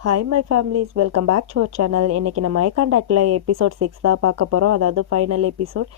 Hi my families welcome back to our channel இன்றைக்கி நம்ம ஐ கான்டாக்டில் episode six தான் பார்க்க போகிறோம் அதாவது ஃபைனல் எபிசோட்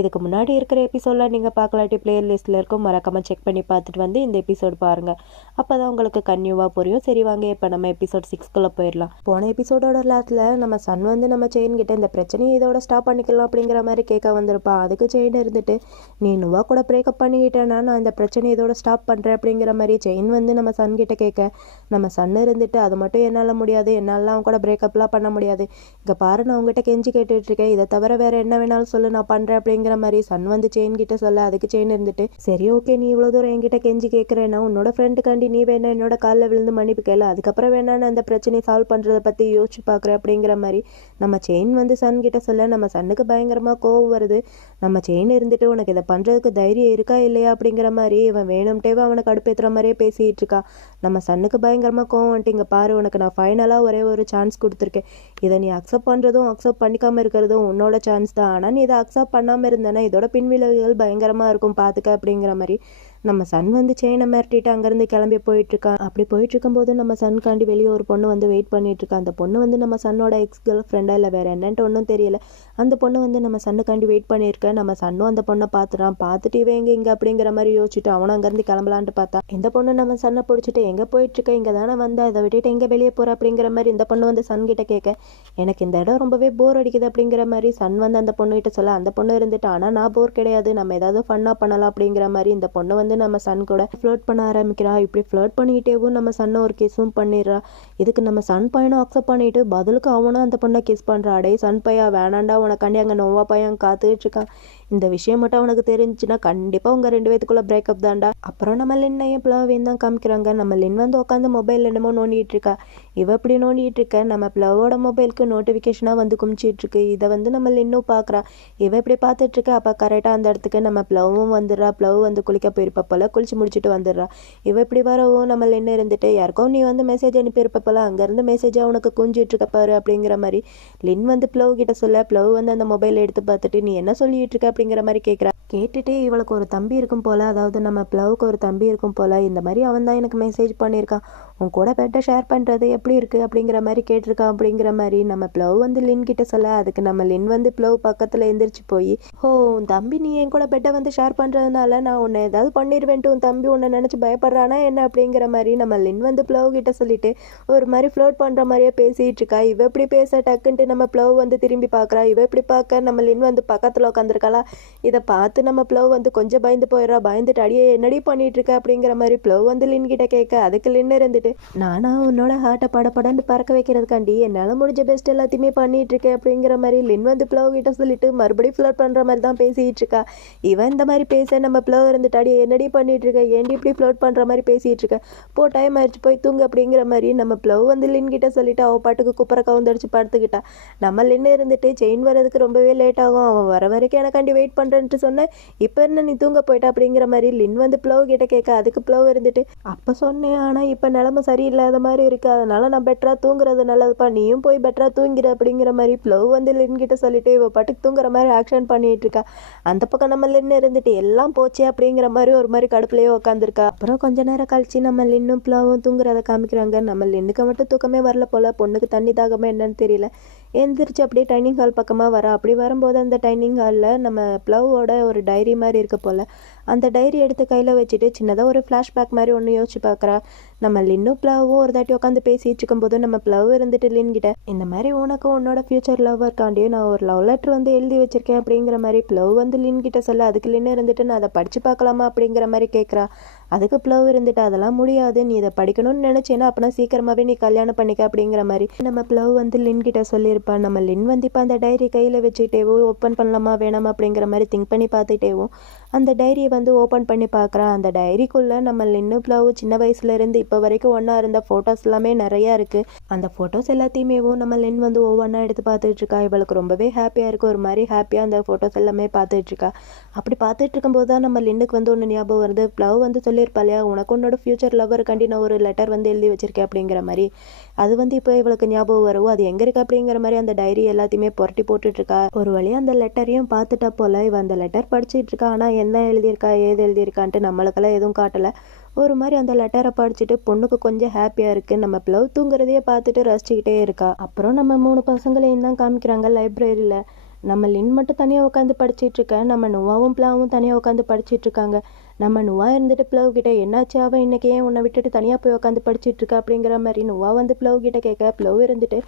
இதுக்கு முன்னாடி இருக்கிற எபிசோடில் நீங்கள் பார்க்கலாட்டி பிளேயர் லிஸ்ட்டில் இருக்கும். மறக்காமல் செக் பண்ணி பார்த்துட்டு வந்து இந்த எபிசோடு பாருங்கள் அப்போ தான் உங்களுக்கு கன்யூவாக புரியும். சரி வாங்க இப்போ நம்ம எபிசோட் சிக்ஸ்குள்ளே போயிடலாம். போன எபிசோடோட லாஸ்ட்டில் நம்ம சன் வந்து நம்ம செயின் கிட்ட இந்த பிரச்சனையை இதோட ஸ்டாப் பண்ணிக்கலாம் அப்படிங்கிற மாதிரி கேட்க வந்திருப்பான் அதுக்கு செயின் இருந்துட்டு நீ நுவா கூட பிரேக்கப் பண்ணிக்கிட்டேன்னா நான் இந்த பிரச்சனையை இதோட ஸ்டாப் பண்ணுறேன் அப்படிங்கிற மாதிரி செயின் வந்து நம்ம சன் கிட்ட கேட்க நம்ம சன் இருந்துட்டு அது மட்டும் என்னால் முடியாது. என்னாலலாம் அவன் கூட பிரேக்கப்லாம் பண்ண முடியாது. இங்கே பாரு நான் உங்ககிட்ட கெஞ்சி கேட்டுட்ருக்கேன் இதை தவிர வேறு என்ன வேணாலும் சொல்லு நான் பண்ணுறேன் அப்படிங்கிற மாதிரி சன் வந்து செயின் கிட்ட சொல்ல அதுக்கு செயின் இருந்துட்டு சரி ஓகே நீ இவ்வளோ தூரம் என்கிட்ட கெஞ்சி கேட்குறேன்னா உன்னோட ஃப்ரெண்டுக்காண்டி நீ வேணா என்னோட காலில் விழுந்து மன்னிப்பு கேளு. அதுக்கப்புறம் வேணா அந்த பிரச்சனையை சால்வ் பண்ணுறத பற்றி யோசிச்சு பார்க்குறேன். அப்படிங்கிற மாதிரி நம்ம செயின் வந்து சன் கிட்ட சொல்ல நம்ம சன்னுக்கு பயங்கரமாக கோவம் வருது. நம்ம செயின் இருந்துட்டு உனக்கு இதை பண்ணுறதுக்கு தைரியம் இருக்கா இல்லையா? அப்படிங்கிற மாதிரி இவன் வேணும்ட்டேவே அவனுக்கு அடுப்பேற்றுற மாதிரியே பேசிகிட்டு இருக்கா. நம்ம சன்னுக்கு பயங்கரமாக கோவம் வந்துட்டு இங்கே பாரு உனக்கு நான் ஃபைனலாக ஒரே ஒரு சான்ஸ் கொடுத்துருக்கேன். இதை நீ அக்செப்ட் பண்ணுறதும் அக்செப்ட் பண்ணிக்காமல் இருக்கிறதும் உன்னோட சான்ஸ் தான். ஆனால் நீ இதை அக்செப்ட் பண்ணாமல் இருந்தேன்னா இதோட பின்விளைவுகள் பயங்கரமாக இருக்கும் பார்த்துக்க அப்படிங்கிற மாதிரி. நம்ம சன் வந்து செயினை மிரட்டிட்டு அங்கேருந்து கிளம்பி போயிட்டுருக்கான் அப்படி போயிட்டு இருக்கும்போது நம்ம சன்காண்டி வெளியே ஒரு பொண்ணு வந்து வெயிட் பண்ணிட்டு இருக்கா அந்த பொண்ணு வந்து நம்ம சன்னோட எக்ஸ் கேர்ள் ஃப்ரெண்டாக இல்லை வேறு என்னன்ட்டு ஒன்றும் தெரியல. அந்த பொண்ணு வந்து நம்ம சன்னுக்காண்டி வெயிட் பண்ணியிருக்கேன் நம்ம சன்னும் அந்த பொண்ணை பார்த்துறான் பார்த்துட்டு இவன் எங்கே இங்கே அப்படிங்கிற மாதிரி யோசிச்சுட்டு அவனும் அங்கேருந்து கிளம்பலான்ட்டு பார்த்தா இந்த பொண்ணு நம்ம சன்னை பிடிச்சிட்டு எங்கே போயிட்டுருக்கேன் இங்கே தானே வந்தா அதை விட்டுட்டு எங்கே வெளியே போகிற அப்படிங்கிற மாதிரி இந்த பொண்ணு வந்து சன் கிட்ட கேட்க எனக்கு இந்த இடம் ரொம்பவே போர் அடிக்குது அப்படிங்கிற மாதிரி சன் வந்து அந்த பொண்ணுகிட்ட சொல்ல அந்த பொண்ணு இருந்துட்டு ஆனால் நான் போர் கிடையாது. நம்ம ஏதாவது ஃபன்னாக பண்ணலாம் அப்படிங்கிற மாதிரி இந்த பொண்ணு வந்து நம்ம சன் கூட ஃப்ளோட் பண்ண ஆரம்பிக்கிறா. இப்படி ஃப்ளோட் பண்ணிக்கிட்டேவும் நம்ம சன்னை ஒரு கிஸும் பண்ணிடுறா. இதுக்கு நம்ம சன் பையனும் அக்செப்ட் பண்ணிட்டு பதிலுக்கு அவனும் அந்த பொண்ணை கிஸ் பண்ணுறா அடே சன் பையா வேணாண்டா உனக்காண்டி அங்கே நோவா பையன் காத்துக்கிட்டு இருக்கான். இந்த விஷயம் மட்டும் அவனுக்கு தெரிஞ்சுன்னா கண்டிப்பாக உங்கள் ரெண்டு பேத்துக்குள்ள பிரேக்கப் தான்டா. அப்புறம் நம்ம லின்னையும் பிளவையும் தான் காமிக்கிறாங்க. நம்ம லின் வந்து உட்காந்து மொபைல் என்னமோ நோண்டிகிட்டு இருக்கா. இவ இப்படி நோண்டிகிட்டு இருக்க. நம்ம பிளவோட மொபைலுக்கு நோட்டிஃபிகேஷனாக வந்து குமிச்சிட்டு இருக்கு. இதை வந்து நம்ம லின்னும் பார்க்குறா இவ இப்படி பார்த்துட்டு இருக்க. அப்போ கரெக்டாக அந்த இடத்துக்கு நம்ம பிளவும் வந்துடுறா. பிளவு வந்து குளிக்க போயிருப்ப. போல குளிச்சு முடிச்சுட்டு வந்துடுறா. இவ இப்படி வரவும் நம்ம என்ன இருந்துட்டு? யாருக்கோ நீ வந்து மெசேஜ் அனுப்பியிருப்ப அங்கேருந்து மெசேஜாக உனக்கு குஞ்சிட்டு இருக்கப்பாரு அப்படிங்கிற மாதிரி. லின் வந்து ப்ளவ் கிட்ட சொல்ல ப்ளவ் வந்து அந்த மொபைல் எடுத்து பார்த்துட்டு நீ என்ன சொல்லிட்டு இருக்க? அப்படிங்கிற மாதிரி கேட்குறா கேட்டுட்டு இவளுக்கு ஒரு தம்பி இருக்கும் போல. அதாவது நம்ம ப்ளவுக்கு ஒரு தம்பி இருக்கும் போல. இந்த மாதிரி அவன் தான் எனக்கு மெசேஜ் பண்ணியிருக்கான். உன் கூட பெட்டை ஷேர் பண்ணுறது எப்படி இருக்குது அப்படிங்கிற மாதிரி கேட்டிருக்கான் அப்படிங்கிற மாதிரி நம்ம ப்ளவ் வந்து லின் கிட்ட சொல்ல அதுக்கு நம்ம லின் வந்து ப்ளவ் பக்கத்தில் எந்திரிச்சு போய் ஓ உன் தம்பி நீ என் கூட பெட்டை வந்து ஷேர் பண்ணுறதுனால நான் உன்னை ஏதாவது பண்ணிடுவேன்ட்டு உன் தம்பி உன்னை நினச்சி பயப்படுறானா என்ன? அப்படிங்கிற மாதிரி நம்ம லின் வந்து ப்ளவ் கிட்ட சொல்லிட்டு ஒரு மாதிரி ஃப்ளோட் பண்ணுற மாதிரியே பேசிகிட்டு இருக்கா. இவ எப்படி பேச டக்குன்ட்டு நம்ம ப்ளவ் வந்து திரும்பி பார்க்குறா இவ எப்படி பார்க்க நம்ம லின் வந்து பக்கத்தில் உட்காந்துருக்காளா இதை பார்த்து நம்ம ப்ளவ் வந்து கொஞ்சம் பயந்து போயிடுறா. பயந்துட்டு அடியே என்னடி பண்ணிட்டு இருக்க? அப்படிங்கிற மாதிரி ப்ளவ் வந்து லின் கிட்ட கேட்க அதுக்கு லின் இருந்துட்டு நானா உன்னோட ஹார்ட்டை படப்படன்னு பறக்க வைக்கிறதுக்காண்டி என்னால் முடிஞ்ச பெஸ்ட் எல்லாத்தையுமே பண்ணிட்டு இருக்கேன் அப்படிங்கிற மாதிரி லின் வந்து ப்ளவ் கிட்ட சொல்லிட்டு மறுபடியும் ஃப்ளோட் பண்ணுற மாதிரி தான் பேசிகிட்டு இருக்கா இவன் இந்த மாதிரி பேச நம்ம ப்ளவ் இருந்துட்டாடி என்னடி பண்ணிட்டு இருக்க ஏன்டி இப்படி ஃப்ளோட் பண்ணுற மாதிரி பேசிகிட்டு இருக்க போ டைம் ஆயிடுச்சு போய் தூங்கு அப்படிங்கிற மாதிரி நம்ம ப்ளவ் வந்து லின் கிட்ட சொல்லிட்டு அவள் பாட்டுக்கு குப்புற கவுந்தடிச்சு படுத்துக்கிட்டா. நம்ம லின் இருந்துட்டு செயின் வரதுக்கு ரொம்பவே லேட் ஆகும். அவன் வர வரைக்கும் எனக்காண்டி வெயிட் பண்ணுறேன்ட்டு சொன்னேன் இப்போ என்ன நீ தூங்க போயிட்டா அப்படிங்கிற மாதிரி லின் வந்து ப்ளவ் கிட்ட கேட்க அதுக்கு ப்ளவ் இருந்துட்டு அப்போ சொன்னேன் ஆனால் இப்போ நிலம் சரியில்லாத மாதிரி இருக்குது அதனால் நான் பெட்டராக தூங்குறது நல்லதுப்பா நீயும் போய் பெட்டராக தூங்கிற அப்படிங்கிற மாதிரி ப்ளவ் வந்து லின்கிட்ட சொல்லிட்டு இவ பாட்டுக்கு தூங்குற மாதிரி ஆக்ஷன் பண்ணிட்டு இருக்கா. அந்த பக்கம் நம்ம லின்னு இருந்துட்டு எல்லாம் போச்சே அப்படிங்கிற மாதிரி ஒரு மாதிரி கடுப்புலேயே உட்காந்துருக்கா அப்புறம் கொஞ்ச நேரம் கழிச்சு நம்ம லின்னும் ப்ளவும் தூங்குறத காமிக்கிறாங்க. நம்ம லின்னுக்கு மட்டும் தூக்கமே வரல போல. பொண்ணுக்கு தண்ணி தாகமா என்னன்னு தெரியல. எந்திரிச்சு அப்படியே டைனிங் ஹால் பக்கமாக வர. அப்படி வரும்போது அந்த டைனிங் ஹாலில் நம்ம ப்ளவோட ஒரு டைரி மாதிரி இருக்க போல். அந்த டைரி எடுத்து கையில் வச்சுட்டு சின்னதாக ஒரு ஃப்ளாஷ்பேக் மாதிரி ஒன்று யோசிச்சு பார்க்குறா நம்ம லின்னும் ப்ளவும் ஒரு தாட்டி உட்காந்து பேசிட்டு இருக்கும்போது நம்ம ப்ளவ் இருந்துட்டு லின் கிட்ட இந்த மாதிரி உனக்கு உன்னோட ஃபியூச்சர் லவ்வர்காண்டி நான் ஒரு லவ் லெட்டர் வந்து எழுதி வச்சிருக்கேன் அப்படிங்கிற மாதிரி ப்ளவ் வந்து லின்கிட்ட சொல்ல. அதுக்கு லின்னு இருந்துட்டு நான் அதை படித்து பார்க்கலாமா? அப்படிங்கிற மாதிரி கேட்குறா அதுக்கு ப்ளவ் இருந்துட்டு அதெல்லாம் முடியாது. நீ இதை படிக்கணும்னு நினச்சேன்னா அப்போனா சீக்கிரமாகவே நீ கல்யாணம் பண்ணிக்க அப்படிங்கிற மாதிரி. நம்ம ப்ளவ் வந்து லின் கிட்ட சொல்லியிருப்பான் நம்ம லின் வந்து இப்போ அந்த டைரி கையில் வச்சுட்டேவோ ஓப்பன் பண்ணலாமா வேணாமா அப்படிங்கிற மாதிரி திங்க் பண்ணி பார்த்துட்டேவோ அந்த டைரியை வந்து ஓப்பன் பண்ணி பார்க்குறான் அந்த டைரிக்குள்ளே நம்ம லின்னு பிளவு சின்ன வயசுலேருந்து இப்போ வரைக்கும் ஒன்றா இருந்த ஃபோட்டோஸ் எல்லாமே நிறையா இருக்குது அந்த ஃபோட்டோஸ் எல்லாத்தையுமேவும் நம்ம லின் வந்து ஒவ்வொன்றா எடுத்து பார்த்துட்டு இருக்கா இவளுக்கு ரொம்பவே ஹாப்பியாக இருக்குது ஒரு மாதிரி ஹாப்பியாக அந்த ஃபோட்டோஸ் எல்லாமே பார்த்துட்டு இருக்கா அப்படி பார்த்துட்டு இருக்கும்போது தான் நம்ம லின்னுக்கு வந்து ஒன்று ஞாபகம் வருது. ப்ளவ் வந்து சொல்லி சொல்லியிருப்பா இல்லையா உனக்கு உன்னோட ஃப்யூச்சர் லவ்வருக்காண்டி நான் ஒரு லெட்டர் வந்து எழுதி வச்சிருக்கேன் அப்படிங்கிற மாதிரி. அது வந்து இப்போ இவளுக்கு ஞாபகம் வரும் அது எங்கே இருக்கு அப்படிங்கிற மாதிரி அந்த டைரி எல்லாத்தையுமே புரட்டி போட்டுட்ருக்கா? ஒரு வழியாக அந்த லெட்டரையும் பார்த்துட்டா போல இவ அந்த லெட்டர் படிச்சுட்டு இருக்கா ஆனால் என்ன எழுதியிருக்கா? ஏது எழுதியிருக்கான்ட்டு நம்மளுக்கெல்லாம் எதுவும் காட்டலை. ஒரு மாதிரி அந்த லெட்டரை படிச்சுட்டு பொண்ணுக்கு கொஞ்சம் ஹாப்பியாக இருக்குது நம்ம பிளவு தூங்குறதையே பார்த்துட்டு ரசிச்சுக்கிட்டே இருக்கா. அப்புறம் நம்ம மூணு பசங்களையும் தான் காமிக்கிறாங்க லைப்ரரியில் நம்ம லின் மட்டும் தனியாக உட்காந்து படிச்சிட்டு நம்ம நுவாவும் பிளாவும் தனியாக உட்காந்து படிச்சிட்ருக்காங்க. நம்ம நுவா இருந்துட்டு பிளவு கிட்ட என்னாச்சு அவன் இன்னைக்கு? ஏன் உன்னை விட்டுட்டு தனியாக போய் உட்காந்து படிச்சிட்டு இருக்கா அப்படிங்கிற மாதிரி நுவா வந்து பிளவு கிட்ட கேட்க பிளவு இருந்துட்டு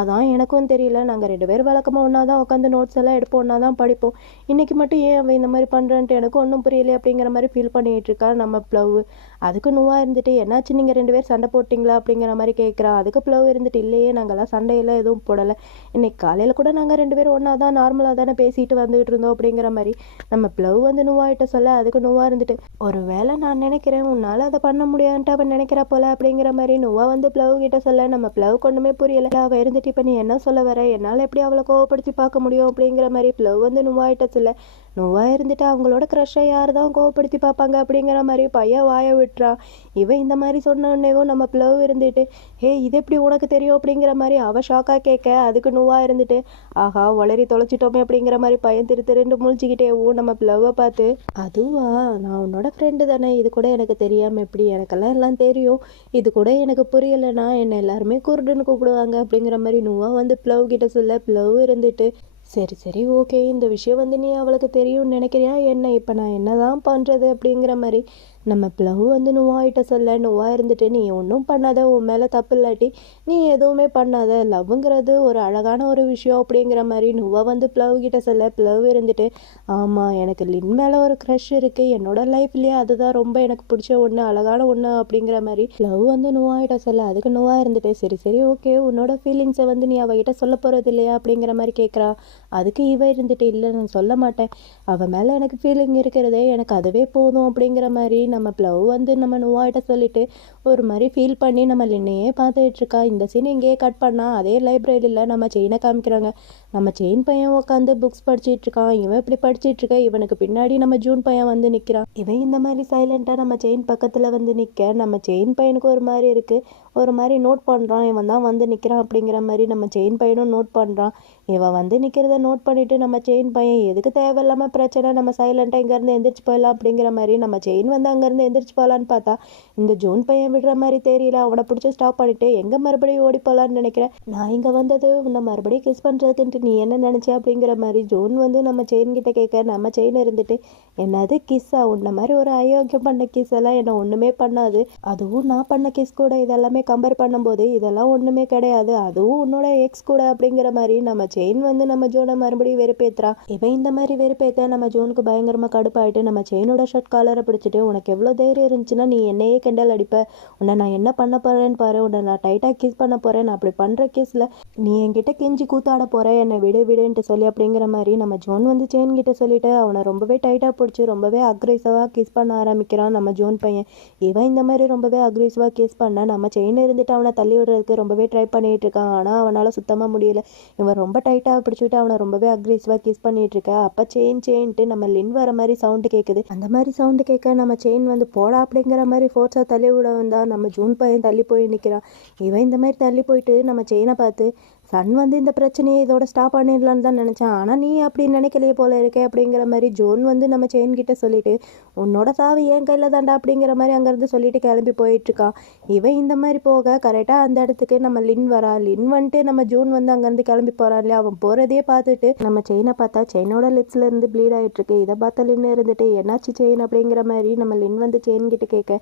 அதான் எனக்கும் தெரியல. நாங்கள் ரெண்டு பேரும் வழக்கமாக ஒன்றா தான் உட்காந்து நோட்ஸ் எல்லாம் எடுப்போம் ஒன்றா தான் படிப்போம். இன்னைக்கு மட்டும் ஏன் அவன் இந்த மாதிரி பண்ணுறான்ட்டு எனக்கும் ஒன்றும் புரியல அப்படிங்கிற மாதிரி ஃபீல் பண்ணிட்டு இருக்கா நம்ம பிளவு. அதுக்கு நுவா இருந்துட்டு என்னாச்சு? நீங்கள் ரெண்டு பேர் சண்டை போட்டிங்களா? அப்படிங்கிற மாதிரி கேட்குறான் அதுக்கு பிளவு இருந்துட்டு இல்லையே நாங்கள்லாம் சண்டையெல்லாம் எதுவும் போடலை. இன்னைக்கு காலையில் கூட நாங்கள் ரெண்டு பேரும் ஒன்றா தான் நார்மலாக தானே பேசிட்டு வந்துகிட்டு இருந்தோம் அப்படிங்கிற மாதிரி நம்ம பிளவு வந்து நுவாகிட்ட சொல்ல அதுக்கு நுவா இருந்துட்டு ஒரு வேளை நான் நினைக்கிறேன் உன்னால் அதை பண்ண முடியாதுன்ட்டு அவன் நினைக்கிறா போல அப்படிங்கிற மாதிரி நோவா வந்து பிளவு கிட்ட சொல்ல நம்ம பிளவு ஒன்றுமே புரியல. அவள் இருந்துட்டு இப்போ நீ என்ன சொல்ல வர? என்னால் எப்படி அவளை கோவப்படுத்தி பார்க்க முடியும் அப்படிங்கிற மாதிரி பிளவு வந்து நோவாயிட்ட சொல்ல நோவாக இருந்துட்டு அவங்களோட க்ரஷ்ஷை யார் தான் கோவப்படுத்தி பார்ப்பாங்க அப்படிங்கிற மாதிரி பையன் வாயை விட்டுறான். இவன் இந்த மாதிரி சொன்னோடனேவும் நம்ம பிளவு இருந்துட்டு ஹே இது எப்படி உனக்கு தெரியும்? அப்படிங்கிற மாதிரி அவள் ஷாக்காக கேட்க அதுக்கு நோவாக இருந்துட்டு ஆஹா வளரி தொலைச்சிட்டோமே அப்படிங்கிற மாதிரி பையன் திரு திருண்டு முழிச்சிக்கிட்டேவும் நம்ம பிளவை பார்த்து அதுவா? நான் உன்னோட ஃப்ரெண்டு தானே இது கூட எனக்கு தெரியாமல் எப்படி எனக்கெல்லாம் எல்லாம் தெரியும்? இது கூட எனக்கு புரியலைன்னா என்னை எல்லாருமே குருடுன்னு கூப்பிடுவாங்க அப்படிங்கிற மாதிரி நுவா வந்து பிளவு கிட்ட சொல்ல பிளவு இருந்துட்டு சரி சரி ஓகே இந்த விஷயம் வந்து நீ அவளுக்கு தெரியும்னு நினைக்கிறியா? என்ன இப்போ நான் என்ன தான் பண்ணுறது அப்படிங்கிற மாதிரி நம்ம ப்ளவ் வந்து நுவாயிட்ட சொல்ல நுவா இருந்துட்டு நீ ஒன்றும் பண்ணாத உன் மேலே தப்பு இல்லாட்டி நீ எதுவுமே பண்ணாத. லவ்ங்கிறது ஒரு அழகான ஒரு விஷயம் அப்படிங்கிற மாதிரி நுவா வந்து ப்ளவ் கிட்ட சொல்ல பிளவு இருந்துட்டு ஆமாம் எனக்கு லின் மேலே ஒரு க்ரஷ் இருக்குது என்னோட லைஃப்லேயே அதுதான் ரொம்ப எனக்கு பிடிச்ச ஒன்று அழகான ஒன்று அப்படிங்கிற மாதிரி லவ் வந்து நுவாயிட்ட சொல்ல அதுக்கு நுவா இருந்துட்டு சரி சரி ஓகே உன்னோட ஃபீலிங்ஸை வந்து நீ அவகிட்ட சொல்ல போகிறது இல்லையா? அப்படிங்கிற மாதிரி கேட்குறா அதுக்கு இவ இருந்துட்டு இல்லை நான் சொல்ல மாட்டேன். அவள் மேலே எனக்கு ஃபீலிங் இருக்கிறதே எனக்கு அதுவே போதும் அப்படிங்கிற மாதிரி நம்ம ப்ளவ் வந்து நம்ம நுவாயிட்ட சொல்லிட்டு ஒரு மாதிரி ஃபீல் பண்ணி நம்ம லின்னையே பார்த்துட்ருக்கா இந்த சீன் எங்கேயே கட் பண்ணால் அதே லைப்ரரியில் நம்ம செயினை காமிக்கிறாங்க. நம்ம செயின் பையன் உட்காந்து புக்ஸ் படிச்சிட்டு இருக்கான் இவன் இப்படி படிச்சிட்டு இவனுக்கு பின்னாடி நம்ம ஜூன் பையன் வந்து நிற்கிறான் இவன் இந்த மாதிரி சைலண்ட்டாக நம்ம செயின் பக்கத்தில் வந்து நிற்க நம்ம செயின் பையனுக்கு ஒரு மாதிரி இருக்குது ஒரு மாதிரி நோட் பண்ணுறான் இவன் தான் வந்து நிற்கிறான் அப்படிங்கிற மாதிரி நம்ம செயின் பையனும் நோட் பண்ணுறான் இவன் வந்து நிற்கிறத நோட் பண்ணிவிட்டு நம்ம செயின் பையன் எதுக்கு தேவையில்லாமல் பிரச்சனை நம்ம சைலண்ட்டாக இங்கேருந்து எந்திரிச்சு போயிடலாம் அப்படிங்கிற மாதிரி நம்ம செயின் வந்து அங்கேருந்து எந்திரிச்சு போகலான்னு பார்த்தா இந்த ஜூன் பையன் விடுற மாதிரி தெரியல. அவனை பிடிச்சி ஸ்டாப் பண்ணிவிட்டு எங்கே மறுபடியும் ஓடி போகலான்னு நினைக்கிறேன் நான் இங்கே வந்தது உன்னை மறுபடியும் கிஸ் பண்ணுறதுக்குன்ட்டு நீ என்ன நினச்ச? அப்படிங்கிற மாதிரி ஜூன் வந்து நம்ம செயின் கிட்ட கேட்க நம்ம செயின் இருந்துட்டு என்னது கிஸ்ஸா உன்ன மாதிரி ஒரு அயோக்கியம் பண்ண கிஸ் எல்லாம் என்ன ஒன்றுமே பண்ணாது. அதுவும் நான் பண்ண கிஸ் கூட இதெல்லாமே கம்பேர் பண்ணும்போது இதெல்லாம் ஒன்றுமே கிடையாது. அதுவும் உன்னோட எக்ஸ் கூட. அப்படிங்கிற மாதிரி நம்ம செயின் செயின் வந்து நம்ம ஜோனை மறுபடியும் வெறுப்பேத்துறா? இவன் இந்த மாதிரி வெறுப்பேத்த நம்ம ஜோனுக்கு பயங்கரமாக கடுப்பாயிட்டு நம்ம செயினோட ஷர்ட் காலரை பிடிச்சிட்டு உனக்கு எவ்வளோ தைரியம் இருந்துச்சுன்னா நீ என்னையே கிண்டல் அடிப்ப. உன்னை நான் என்ன பண்ண போறேன்னு பாரு. உன்னை நான் டைட்டாக கிஸ் பண்ண போறேன். நான் அப்படி பண்ணுற கிஸ்ல நீ என்கிட்ட கெஞ்சி கூத்தாட போற. என்னை விடு விடுன்ட்டு சொல்லி அப்படிங்கிற மாதிரி நம்ம ஜோன் வந்து செயின் கிட்ட சொல்லிட்டு அவனை ரொம்பவே டைட்டாக பிடிச்சி ரொம்பவே அக்ரெசிவாக கிஸ் பண்ண ஆரம்பிக்கிறான் நம்ம ஜோன் பையன். இவன் இந்த மாதிரி ரொம்பவே அக்ரெசிவாக கிஸ் பண்ண நம்ம செயின் இருந்துட்டு அவனை தள்ளி விடுறதுக்கு ரொம்பவே ட்ரை பண்ணிட்டு இருக்கான். ஆனால் அவனால் சுத்தமாக முடியல. இவன் ரொம்ப டைட்டாக பிடிச்சிட்டு அவனை ரொம்பவே அக்ரெசிவாக கிஸ் பண்ணிட்டு இருக்க. அப்போ செயின் செயின்ட்டு நம்ம லின் வர மாதிரி சவுண்டு கேட்குது அந்த மாதிரி சவுண்டு கேட்க நம்ம செயின் வந்து போடா அப்படிங்கிற மாதிரி ஃபோர்ஸாக தள்ளி விட வந்தா நம்ம ஜூன் பையன் தள்ளி போய் நிற்கிறான் இவன் இந்த மாதிரி தள்ளி போயிட்டு நம்ம செயினை பார்த்து சன் வந்து இந்த பிரச்சனையை இதோட ஸ்டாப் பண்ணிடலான்னு தான் நினச்சேன். ஆனால் நீ அப்படி நினைக்கலையே போல இருக்கே அப்படிங்கிற மாதிரி ஜோன் வந்து நம்ம செயின் கிட்ட சொல்லிட்டு உன்னோட சாவு என் கையில் தாண்டா அப்படிங்கிற மாதிரி அங்கேருந்து சொல்லிட்டு கிளம்பி போயிட்டுருக்கான் இவன் இந்த மாதிரி போக கரெக்டாக அந்த இடத்துக்கு நம்ம லின் வரா. லின் வந்துட்டு நம்ம ஜூன் வந்து அங்கேருந்து கிளம்பி போகிறான் இல்லையா? அவன் போகிறதே பார்த்துட்டு நம்ம செயினை பார்த்தா செயினோட லிப்ஸில் இருந்து ப்ளீட் ஆகிட்டுருக்கு இதை பார்த்தா லின் இருந்துட்டு என்னாச்சு செயின் அப்படிங்கிற மாதிரி நம்ம லின் வந்து செயின் கிட்ட கேட்க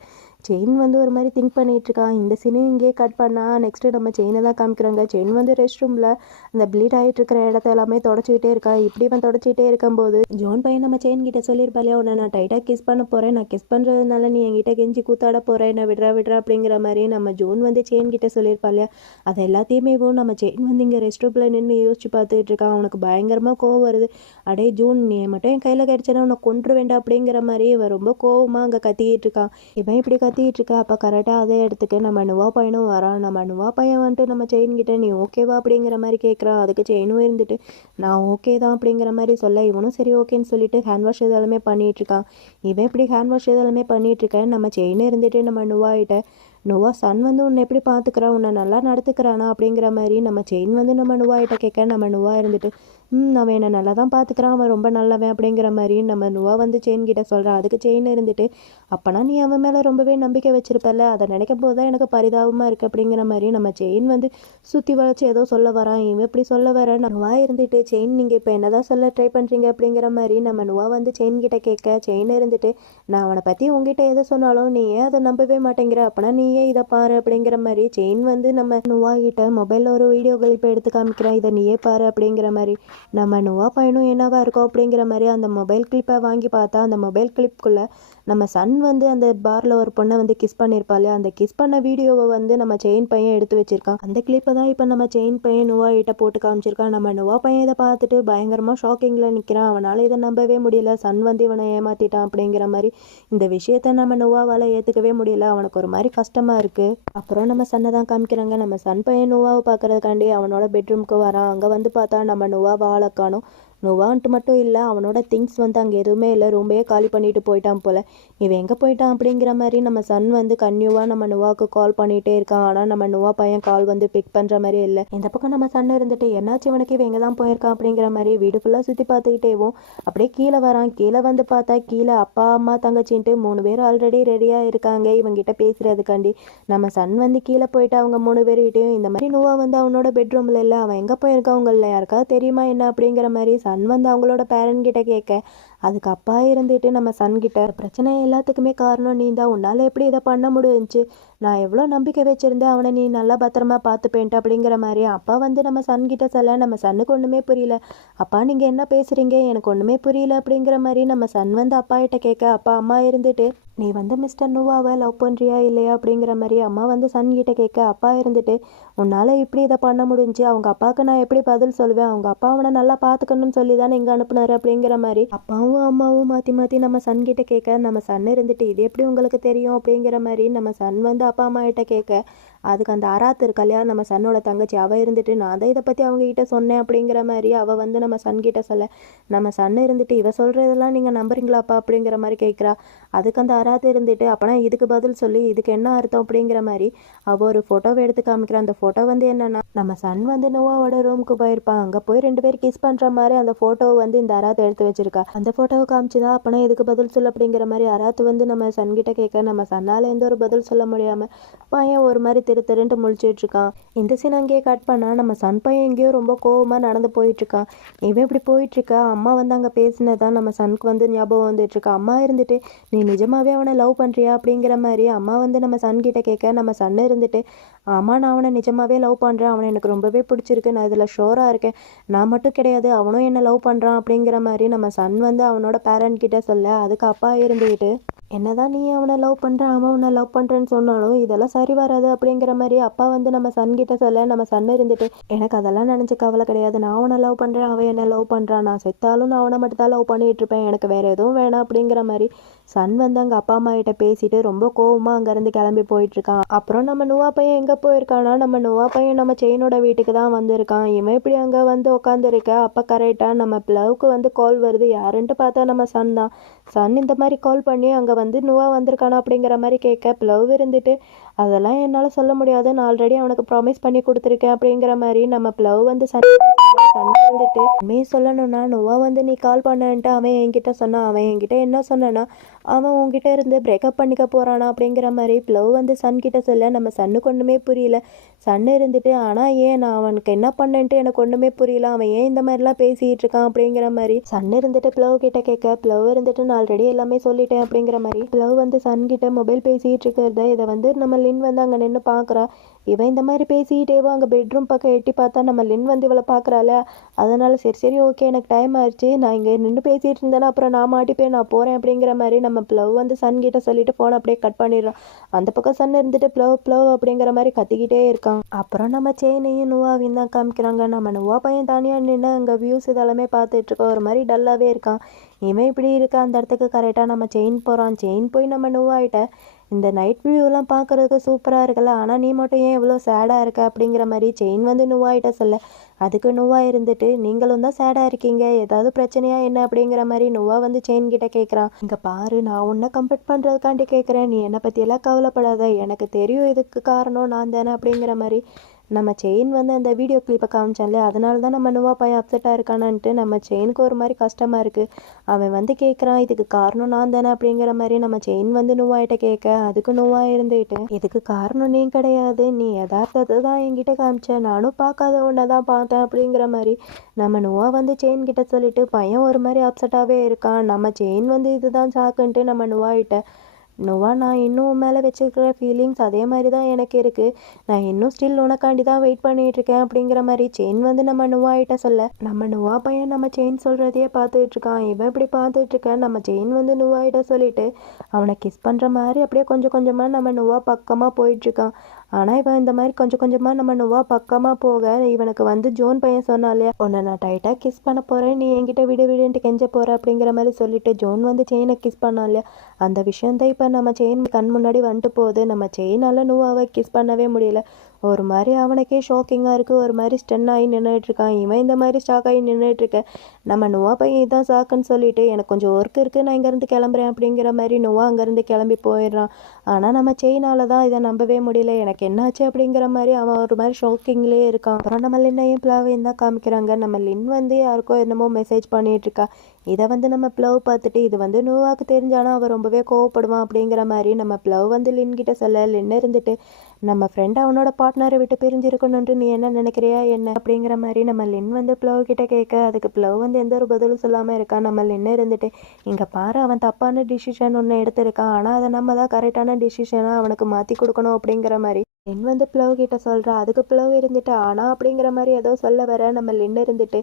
செயின் வந்து ஒரு மாதிரி திங்க் பண்ணிகிட்ருக்கான் இருக்கான் இந்த சீனையும் இங்கேயே கட் பண்ணா நெக்ஸ்ட்டு நம்ம செயினை தான் காமிக்கிறாங்க. செயின் வந்து ரெஸ்ட் ரூமில் அந்த ப்ளீட் ஆகிட்டு இருக்கிற இடத்த எல்லாமே தொடச்சிக்கிட்டே இருக்கா. இப்படி இவன் தொடச்சிக்கிட்டே இருக்கும்போது ஜோன் பையன் நம்ம செயின் கிட்ட சொல்லியிருப்பாலையா உன்னை நான் டைட்டாக கிஸ் பண்ண போகிறேன் நான் கிஸ் பண்ணுறதுனால நீ என்கிட்ட கெஞ்சி கூத்தாட போகிறேன் என்ன விடுறா விடுறா அப்படிங்கிற மாதிரி நம்ம ஜோன் வந்து செயின் கிட்ட சொல்லியிருப்பாலையா அது எல்லாத்தையுமே நம்ம செயின் வந்து இங்கே ரெஸ்ட் ரூமில் நின்று யோசிச்சு பார்த்துட்டு இருக்கான் அவனுக்கு பயங்கரமாக கோவம் வருது. அடே ஜூன் நீ மட்டும் என் கையில் கிடச்சேன்னா உன்னை கொன்று வேண்டாம் அப்படிங்கிற மாதிரி இவன் ரொம்ப கோவமாக அங்கே கத்திக்கிட்டு இருக்கான் இவன் இப்படி கத்திக்கிட்டு இருக்க அப்போ கரெக்டாக அதே இடத்துக்கு நம்ம நுவா பையனும் வரான். நம்ம நுவா பையன் வந்துட்டு நம்ம செயின் கிட்ட நீ ஓகேவா அப்படிங்கிற மாதிரி கேட்குறான் அதுக்கு செயினும் இருந்துட்டு நான் ஓகே தான் அப்படிங்கிற மாதிரி சொல்ல இவனும் சரி ஓகேன்னு சொல்லிட்டு ஹேண்ட் வாஷ் இதெல்லாமே பண்ணிட்டு இருக்கான் இவன் இப்படி ஹேண்ட் வாஷ் இதெல்லாமே பண்ணிகிட்ருக்கேன் இருக்கேன் நம்ம செயினும் இருந்துட்டு நம்ம நுவாயிட்ட நுவா சன் வந்து உன்னை எப்படி பார்த்துக்கிறான் உன்னை நல்லா நடத்துக்கிறானா? அப்படிங்கிற மாதிரி நம்ம செயின் வந்து நம்ம நுவாகிட்ட கேட்க நம்ம நுவா இருந்துட்டு அவன் என்னை நல்லா தான் பார்த்துக்கிறான் அவன் ரொம்ப நல்லவன் அப்படிங்கிற மாதிரி நம்ம நுவா வந்து செயின் கிட்ட சொல்கிறான் அதுக்கு செயின் இருந்துட்டு அப்போனா நீ அவன் மேலே ரொம்பவே நம்பிக்கை வச்சிருப்பல அதை நினைக்கும் போது தான் எனக்கு பரிதாபமாக இருக்குது அப்படிங்கிற மாதிரி நம்ம செயின் வந்து சுற்றி வளைச்சி ஏதோ சொல்ல வரான். இவன் இப்படி சொல்ல வர நுவா இருந்துட்டு செயின் நீங்கள் இப்போ என்னதான் சொல்ல ட்ரை பண்ணுறீங்க அப்படிங்கிற மாதிரி நம்ம நுவா வந்து செயின் கிட்ட கேட்க செயின் இருந்துட்டு நான் அவனை பற்றி உங்ககிட்ட எதை சொன்னாலும் நீ ஏன் அதை நம்பவே மாட்டேங்கிற? அப்போனா நீயே இதை பாரு அப்படிங்கிற மாதிரி செயின் வந்து நம்ம நுவா கிட்ட மொபைலில் ஒரு வீடியோ இப்போ எடுத்து காமிக்கிறேன் இதை நீயே பாரு அப்படிங்கிற மாதிரி நம்ம நோவா பையனும் என்னவா இருக்கும் அப்படிங்கிற மாதிரி அந்த மொபைல் கிளிப்பை வாங்கி பார்த்தா அந்த மொபைல் கிளிப்புக்குள்ளே நம்ம சன் வந்து அந்த பாரில் ஒரு பொண்ணை வந்து கிஸ் பண்ணியிருப்பா இல்லையா? அந்த கிஸ் பண்ண வீடியோவை வந்து நம்ம செயின் பையன் எடுத்து வச்சிருக்கான். அந்த கிளிப்பை தான் இப்போ நம்ம செயின் பையன் நுவா கிட்ட போட்டு காமிச்சிருக்கான். நம்ம நுவா பையன் இதை பார்த்துட்டு பயங்கரமாக ஷாக்கிங்கில் நிற்கிறான் அவனால் இதை நம்பவே முடியல. சன் வந்து இவனை ஏமாத்திட்டான் அப்படிங்கிற மாதிரி இந்த விஷயத்த நம்ம நுவாவால் ஏற்றுக்கவே முடியல. அவனுக்கு ஒரு மாதிரி கஷ்டமாக இருக்குது அப்புறம் நம்ம சன்னை தான் காமிக்கிறாங்க. நம்ம சன் பையன் நுவாவை பார்க்கறதுக்காண்டி அவனோட பெட்ரூம்க்கு வரான். அங்கே வந்து பார்த்தா நம்ம நுவாவை ஆளை காணும். நோவான்ட்டு மட்டும் இல்லை அவனோட திங்ஸ் வந்து அங்கே எதுவுமே இல்லை ரொம்பவே காலி பண்ணிட்டு போயிட்டான் போல். இவன் எங்கே போயிட்டான் அப்படிங்கிற மாதிரி நம்ம சன் வந்து கன்யூவாக நம்ம நுவாவுக்கு கால் பண்ணிகிட்டே இருக்கான். ஆனால் நம்ம நுவா பையன் கால் வந்து பிக் பண்ணுற மாதிரி இல்லை. இந்த பக்கம் நம்ம சன் இருந்துட்டு என்னாச்சு இவனுக்கு? இவன் எங்கே தான் போயிருக்கான்? அப்படிங்கிற மாதிரி வீடு ஃபுல்லாக சுற்றி பார்த்துக்கிட்டேவும் அப்படியே கீழே வரான். கீழே வந்து பார்த்தா கீழே அப்பா அம்மா தங்கச்சின்ட்டு மூணு பேர் ஆல்ரெடி ரெடியாக இருக்காங்க. இவங்கிட்ட பேசுகிறதுக்காண்டி நம்ம சன் வந்து கீழே போயிட்டு அவங்க மூணு பேர்கிட்டையும் இந்த மாதிரி நுவா வந்து அவனோட பெட்ரூமில் இல்லை அவன் எங்கே போயிருக்கான்? உங்களில் யாருக்காவது தெரியுமா? என்ன? அப்படிங்கிற மாதிரி சன் வந்து அவங்களோட பேரண்ட் கிட்ட கேட்க அதுக்கு அப்பா இருந்துட்டு நம்ம சன்கிட்ட பிரச்சனை எல்லாத்துக்குமே காரணம் நீ தான் உன்னால் எப்படி இதை பண்ண முடிஞ்சு நான் எவ்வளோ நம்பிக்கை வச்சுருந்தேன். அவனை நீ நல்லா பத்திரமா பார்த்துப்பேன்ட்டு அப்படிங்கிற மாதிரி அப்பா வந்து நம்ம சன்கிட்ட சொல்ல நம்ம சன்னுக்கு ஒன்றுமே புரியல. அப்பா நீங்கள் என்ன பேசுகிறீங்க எனக்கு ஒன்றுமே புரியல அப்படிங்கிற மாதிரி நம்ம சன் வந்து அப்பா கிட்ட கேட்க அப்பா அம்மா இருந்துட்டு நீ வந்து மிஸ்டர் நுவாவை லவ் பண்ணுறியா இல்லையா? அப்படிங்கிற மாதிரி அம்மா வந்து சன் கிட்ட கேட்க அப்பா இருந்துட்டு உன்னால் இப்படி இதை பண்ண முடிஞ்சு அவங்க அப்பாவுக்கு நான் எப்படி பதில் சொல்லுவேன்? அவங்க அப்பா அவனை நல்லா பார்த்துக்கணும்னு சொல்லி தானே இங்கே அனுப்புனாரு? அப்படிங்கிற மாதிரி அப்பாவும் அம்மாவும் மாற்றி மாற்றி நம்ம சன் கிட்ட கேட்க நம்ம சன் இருந்துட்டு இது எப்படி உங்களுக்கு தெரியும் அப்படிங்கிற மாதிரி நம்ம சன் வந்து அப்பா அம்மா கிட்ட கேட்க அதுக்கு அந்த அராத் இருக்கா இல்லையா நம்ம சன்னோட தங்கச்சி அவள் இருந்துட்டு நான் தான் இதை பற்றி அவங்க கிட்ட சொன்னேன் அப்படிங்கிற மாதிரி அவள் வந்து நம்ம சன்கிட்ட சொல்ல நம்ம சன் இருந்துட்டு இவ சொல்கிறதெல்லாம் நீங்கள் நம்புறீங்களாப்பா? அப்படிங்கிற மாதிரி கேட்குறா. அதுக்கு அந்த அராத்து இருந்துட்டு அப்போனா இதுக்கு பதில் சொல்லி இதுக்கு என்ன அர்த்தம்? அப்படிங்கிற மாதிரி அவள் ஒரு ஃபோட்டோவை எடுத்து காமிக்கிற. அந்த ஃபோட்டோ வந்து என்னென்னா நம்ம சன் வந்து நோவாவோட ரூமுக்கு போயிருப்பான் அங்கே போய் ரெண்டு பேர் கிஸ் பண்ணுற மாதிரி அந்த ஃபோட்டோவை வந்து இந்த அராத் எடுத்து வச்சிருக்கா. அந்த ஃபோட்டோவை காமிச்சுதான் அப்போனா இதுக்கு பதில் சொல்ல அப்படிங்கிற மாதிரி அராத் வந்து நம்ம சன்கிட்ட கேட்க நம்ம சன்னால் எந்த ஒரு பதில் சொல்ல முடியாமல் பையன் ஒரு மாதிரி திரு திருண்டு முழிச்சிட்டு இருக்கான் இந்த சீன் அங்கேயே கட் பண்ணால் நம்ம சன் பையன் எங்கேயோ ரொம்ப கோவமாக நடந்து போயிட்டுருக்கான் இவன் இப்படி போயிட்டுருக்கா அம்மா வந்து அங்கே பேசினதான் நம்ம சனுக்கு வந்து ஞாபகம் வந்துட்டுருக்கா அம்மா இருந்துட்டு நீ நிஜமாகவே அவனை லவ் பண்ணுறியா அப்படிங்கிற மாதிரி அம்மா வந்து நம்ம சன் கிட்ட கேட்க நம்ம சன் இருந்துட்டு அம்மா நான் அவனை நிஜமாகவே லவ் பண்ணுறேன் அவனை எனக்கு ரொம்பவே பிடிச்சிருக்கு. நான் இதில் ஷோராக இருக்கேன். நான் மட்டும் கிடையாது அவனும் என்னை லவ் பண்ணுறான் அப்படிங்கிற மாதிரி நம்ம சன் வந்து அவனோட பேரண்ட் கிட்ட சொல்ல அதுக்கு அப்பா இருந்துக்கிட்டு என்னதான் நீ அவனை லவ் பண்ணுற அவன் உன்னை லவ் பண்ணுறேன்னு சொன்னாலும் இதெல்லாம் சரி வராது அப்படிங்கிற மாதிரி அப்பா வந்து நம்ம சன் கிட்ட சொல்ல நம்ம சன் இருந்துட்டு எனக்கு அதெல்லாம் நினச்சி கவலை கிடையாது. நான் அவனை லவ் பண்ணுறேன் அவன் என்ன லவ் பண்ணுறான் நான் செத்தாலும் நான் அவனை மட்டும் தான் லவ் பண்ணிட்டு இருப்பேன். எனக்கு வேற எதுவும் வேணாம் அப்படிங்கிற மாதிரி சன் வந்து அங்கே அப்பா அம்மா கிட்ட பேசிட்டு ரொம்ப கோவமாக அங்கேருந்து கிளம்பி போயிட்டுருக்கான். அப்புறம் நம்ம நுவா பையன் எங்கே போயிருக்கானா நம்ம நுவா பையன் நம்ம செயினோட வீட்டுக்கு தான் வந்திருக்கான். இவன் இப்படி அங்கே வந்து உட்காந்துருக்க அப்போ கரெக்டாக நம்ம பிளவுக்கு வந்து கால் வருது. யாருன்ட்டு பார்த்தா நம்ம சன் தான். சன் இந்த மாதிரி கால் பண்ணி அங்கே வந்து நுவா வந்திருக்கானா அப்படிங்கிற மாதிரி கேட்க பிளவ் இருந்துட்டு அதெல்லாம் என்னால் சொல்ல முடியாது. நான் ஆல்ரெடி அவனுக்கு ப்ராமிஸ் பண்ணி கொடுத்துருக்கேன். அப்படிங்கிற மாதிரி நம்ம பிளவ் வந்து சன் சன் வந்துட்டு உண்மையை சொல்லணும்னா நுவா வந்து நீ கால் பண்ணன்ட்டு அவன் என்கிட்ட சொன்னான். அவன் என்கிட்ட என்ன சொன்னான்னா அவன் உங்ககிட்ட இருந்து பிரேக்கப் பண்ணிக்க போகிறானா அப்படிங்கிற மாதிரி பிளவ் வந்து சன் கிட்ட சொல்ல நம்ம சன்னுக்கு ஒன்றுமே புரியல. சன் இருந்துட்டு ஆனால் ஏன் நான் அவனுக்கு என்ன பண்ணேன்ட்டு எனக்கு ஒன்றுமே புரியல. அவன் ஏன் இந்த மாதிரிலாம் பேசிகிட்டு இருக்கான்? அப்படிங்கிற மாதிரி சன் இருந்துட்டு பிளவ் கிட்ட கேட்க ப்ளவ் இருந்துட்டு நான் ஆல்ரெடி எல்லாமே சொல்லிட்டேன். அப்படிங்கிற மாதிரி பிளவ் வந்து சன் கிட்ட மொபைல் பேசிகிட்டு இருக்கிறத இதை வந்து நம்ம லின் வந்து அங்கே நின்று பார்க்குறா இவன் இந்த மாதிரி பேசிக்கிட்டேவோ அங்கே பெட்ரூம் பக்கம் எட்டி பார்த்தா நம்ம லின் வந்து இவளை பார்க்குறாள். அதனால் சரி சரி ஓகே எனக்கு டைம் ஆயிடுச்சு. நான் இங்கே நின்று பேசிகிட்டு இருந்தேன்னா அப்புறம் நான் மாட்டிப்பேன் நான் போகிறேன் அப்படிங்கிற மாதிரி நம்ம ப்ளவ் வந்து சன் கிட்ட சொல்லிட்டு ஃபோன் அப்படியே கட் பண்ணிடுறான் அந்த பக்கம் சன் இருந்துட்டு ப்ளவ் ப்ளவ் அப்படிங்கிற மாதிரி கத்திக்கிட்டே இருக்கான். அப்புறம் நம்ம செயினையும் நுவாவையும் தான் காமிக்கிறாங்க. நம்ம நுவா பையன் தனியாக நின்று அங்கே வியூஸ் இதெல்லாமே பார்த்துட்டு இருக்கோம் ஒரு மாதிரி டல்லாகவே இருக்கான். இவன் இப்படி இருக்க அந்த இடத்துக்கு கரெக்டாக நம்ம செயின் போகிறான் செயின் போய் நம்ம நுவாயிட்ட இந்த நைட் வியூலாம் பார்க்குறதுக்கு சூப்பராக இருக்குல்ல. ஆனால் நீ மட்டும் ஏன் இவ்வளோ சேடாக இருக்க அப்படிங்கிற மாதிரி செயின் வந்து நோவாயிட்ட சொல்ல. அதுக்கு நோவாக இருந்துட்டு நீங்களும் தான் சேடாக இருக்கீங்க. ஏதாவது பிரச்சனையா என்ன அப்படிங்கிற மாதிரி நுவா வந்து செயின் கிட்ட கேட்குறான் இங்கே பாரு நான் உன்னை கம்ப்ளீட் பண்ணுறதுக்காண்டி கேட்குறேன் நீ என்னை பற்றியெல்லாம் கவலைப்படாத. எனக்கு தெரியும் இதுக்கு காரணம் நான் தானே அப்படிங்கிற மாதிரி. நம்ம செயின் வந்து அந்த வீடியோ கிளிப்பை காமிச்சான்ல அதனால தான் நம்ம நுவா பையன் அப்செட்டாக இருக்கானான்ட்டு நம்ம செயினுக்கு ஒரு மாதிரி கஷ்டமாக இருக்குது அவன் வந்து கேட்குறான் இதுக்கு காரணம் நான் தானே? அப்படிங்கிற மாதிரி நம்ம செயின் வந்து நுவாயிட்ட கேட்க அதுக்கு நுவா இருந்துட்டு இதுக்கு காரணம் நீ கிடையாது. நீ யதார்த்தத்தை தான் என்கிட்ட காமிச்ச. நானும் பார்க்காத ஒன்றை தான் பார்த்தேன். அப்படிங்கிற மாதிரி நம்ம நுவா வந்து செயின் கிட்ட சொல்லிட்டு பையன் ஒரு மாதிரி அப்செட்டாகவே இருக்கான். நம்ம செயின் வந்து இதுதான் சாக்குன்ட்டு நம்ம நுவாயிட்ட நோவா நான் இன்னும் உன் மேலே வச்சுருக்கிற ஃபீலிங்ஸ் அதே மாதிரி தான் எனக்கு இருக்குது நான் இன்னும் ஸ்டில் உனக்காண்டி தான் வெயிட் பண்ணிகிட்ருக்கேன் அப்படிங்கிற மாதிரி செயின் வந்து நம்ம நுவாயிட்ட சொல்ல. நம்ம நுவா பையன் நம்ம செயின் சொல்கிறதையே பார்த்துட்ருக்கான் இவன் இப்படி பார்த்துட்ருக்கான் நம்ம செயின் வந்து நுவாயிட்ட சொல்லிட்டு அவனை கிஸ் பண்ணுற மாதிரி அப்படியே கொஞ்சம் கொஞ்சமாக நம்ம நுவா பக்கமாக போயிட்டுருக்கான். ஆனால் இவன் இந்த மாதிரி கொஞ்சம் கொஞ்சமாக நம்ம நுவா பக்கமாக போக இவனுக்கு வந்து ஜோன் பையன் சொன்னான் இல்லையா உன்னை நான் டைட்டாக கிஸ் பண்ண போகிறேன் நீ என்கிட்ட விடு விடுன்ட்டு கெஞ்ச போகிற அப்படிங்கிற மாதிரி சொல்லிட்டு ஜோன் வந்து செயினை கிஸ் பண்ணான் இல்லையா. அந்த விஷயந்தான் இப்போ நம்ம செயின் கண் முன்னாடி வந்துட்டு போகுது. நம்ம செயினால் நுவாவை கிஸ் பண்ணவே முடியல. ஒரு மாதிரி அவனுக்கே ஷாக்கிங்காக இருக்குது ஒரு மாதிரி ஸ்டன் ஆகி நின்றுட்டு இருக்கான் இவன் இந்த மாதிரி ஸ்டாக் ஆகி நின்றுட்டு நம்ம நோவா பையன் இதான் சாக்குன்னு சொல்லிட்டு எனக்கு கொஞ்சம் ஒர்க் இருக்குது நான் இங்கேருந்து கிளம்புறேன் அப்படிங்கிற மாதிரி நோவா அங்கேருந்து கிளம்பி போயிடுறான். ஆனால் நம்ம செயினால தான் இதை நம்பவே முடியல. எனக்கு என்னாச்சு அப்படிங்கிற மாதிரி அவன் ஒரு மாதிரி ஷாக்கிங்லேயே இருக்கான். அப்புறம் நம்ம லின்னையும் பிளாவையும் தான் காமிக்கிறாங்க. நம்ம லின் வந்து யாருக்கோ என்னமோ மெசேஜ் பண்ணிகிட்டு இருக்கா இதை வந்து நம்ம ப்ளவ் பார்த்துட்டு இது வந்து நோவாக்கு தெரிஞ்சானா அவன் ரொம்பவே கோவப்படுவான் அப்படிங்கிற மாதிரி நம்ம பிளவ் வந்து லின்கிட்ட சொல்ல லின் இருந்துட்டு நம்ம ஃப்ரெண்ட் அவனோட பார்ட்னரை விட்டு பிரிஞ்சிருக்கணுன்ட்டு நீ என்ன நினைக்கிறியா என்ன? அப்படிங்கிற மாதிரி நம்ம லின் வந்து ப்ளவ் கிட்ட கேட்க அதுக்கு பிளவ் வந்து எந்த ஒரு பதிலும் சொல்லாமல் இருக்கான் நம்ம லின் இருந்துட்டு இங்கே பாரு அவன் தப்பான டிசிஷன் ஒன்று எடுத்திருக்கான். ஆனால் அதை நம்ம தான் கரெக்டான டிசிஷனாக அவனுக்கு மாற்றி கொடுக்கணும் அப்படிங்கிற மாதிரி லின் வந்து ப்ளவ் கிட்ட சொல்கிறா அதுக்கு பிளவ் இருந்துட்டு ஆனால் அப்படிங்கிற மாதிரி ஏதோ சொல்ல வர நம்ம லின் இருந்துட்டு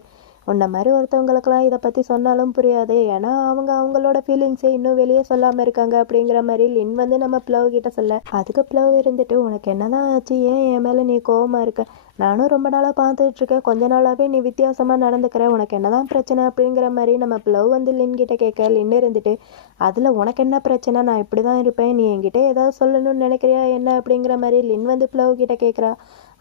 உன்ன மாதிரி ஒருத்தவங்களுக்கெல்லாம் இதை பற்றி சொன்னாலும் புரியாது. ஏன்னா அவங்க அவங்களோட ஃபீலிங்ஸை இன்னும் வெளியே சொல்லாமல் இருக்காங்க அப்படிங்கிற மாதிரி லின் வந்து நம்ம ப்ளவ் கிட்ட சொல்ல. அதுக்கு ப்ளவ் இருந்துட்டு உனக்கு என்னதான் ஆச்சு? ஏன் என் மேலே நீ கோவமாக இருக்க? நானும் ரொம்ப நாளாக பார்த்துட்டு இருக்கேன். கொஞ்ச நாளாகவே நீ வித்தியாசமாக நடந்துக்கிற. உனக்கு என்னதான் பிரச்சனை? அப்படிங்கிற மாதிரி நம்ம ப்ளவ் வந்து லின் கிட்ட கேட்க லின் இருந்துட்டு அதில் உனக்கு என்ன பிரச்சனை? நான் இப்படி தான் இருப்பேன். நீ என்கிட்ட ஏதாவது சொல்லணும்னு நினைக்கிறியா? என்ன? அப்படிங்கிற மாதிரி லின் வந்து ப்ளவ் கிட்ட கேட்குறா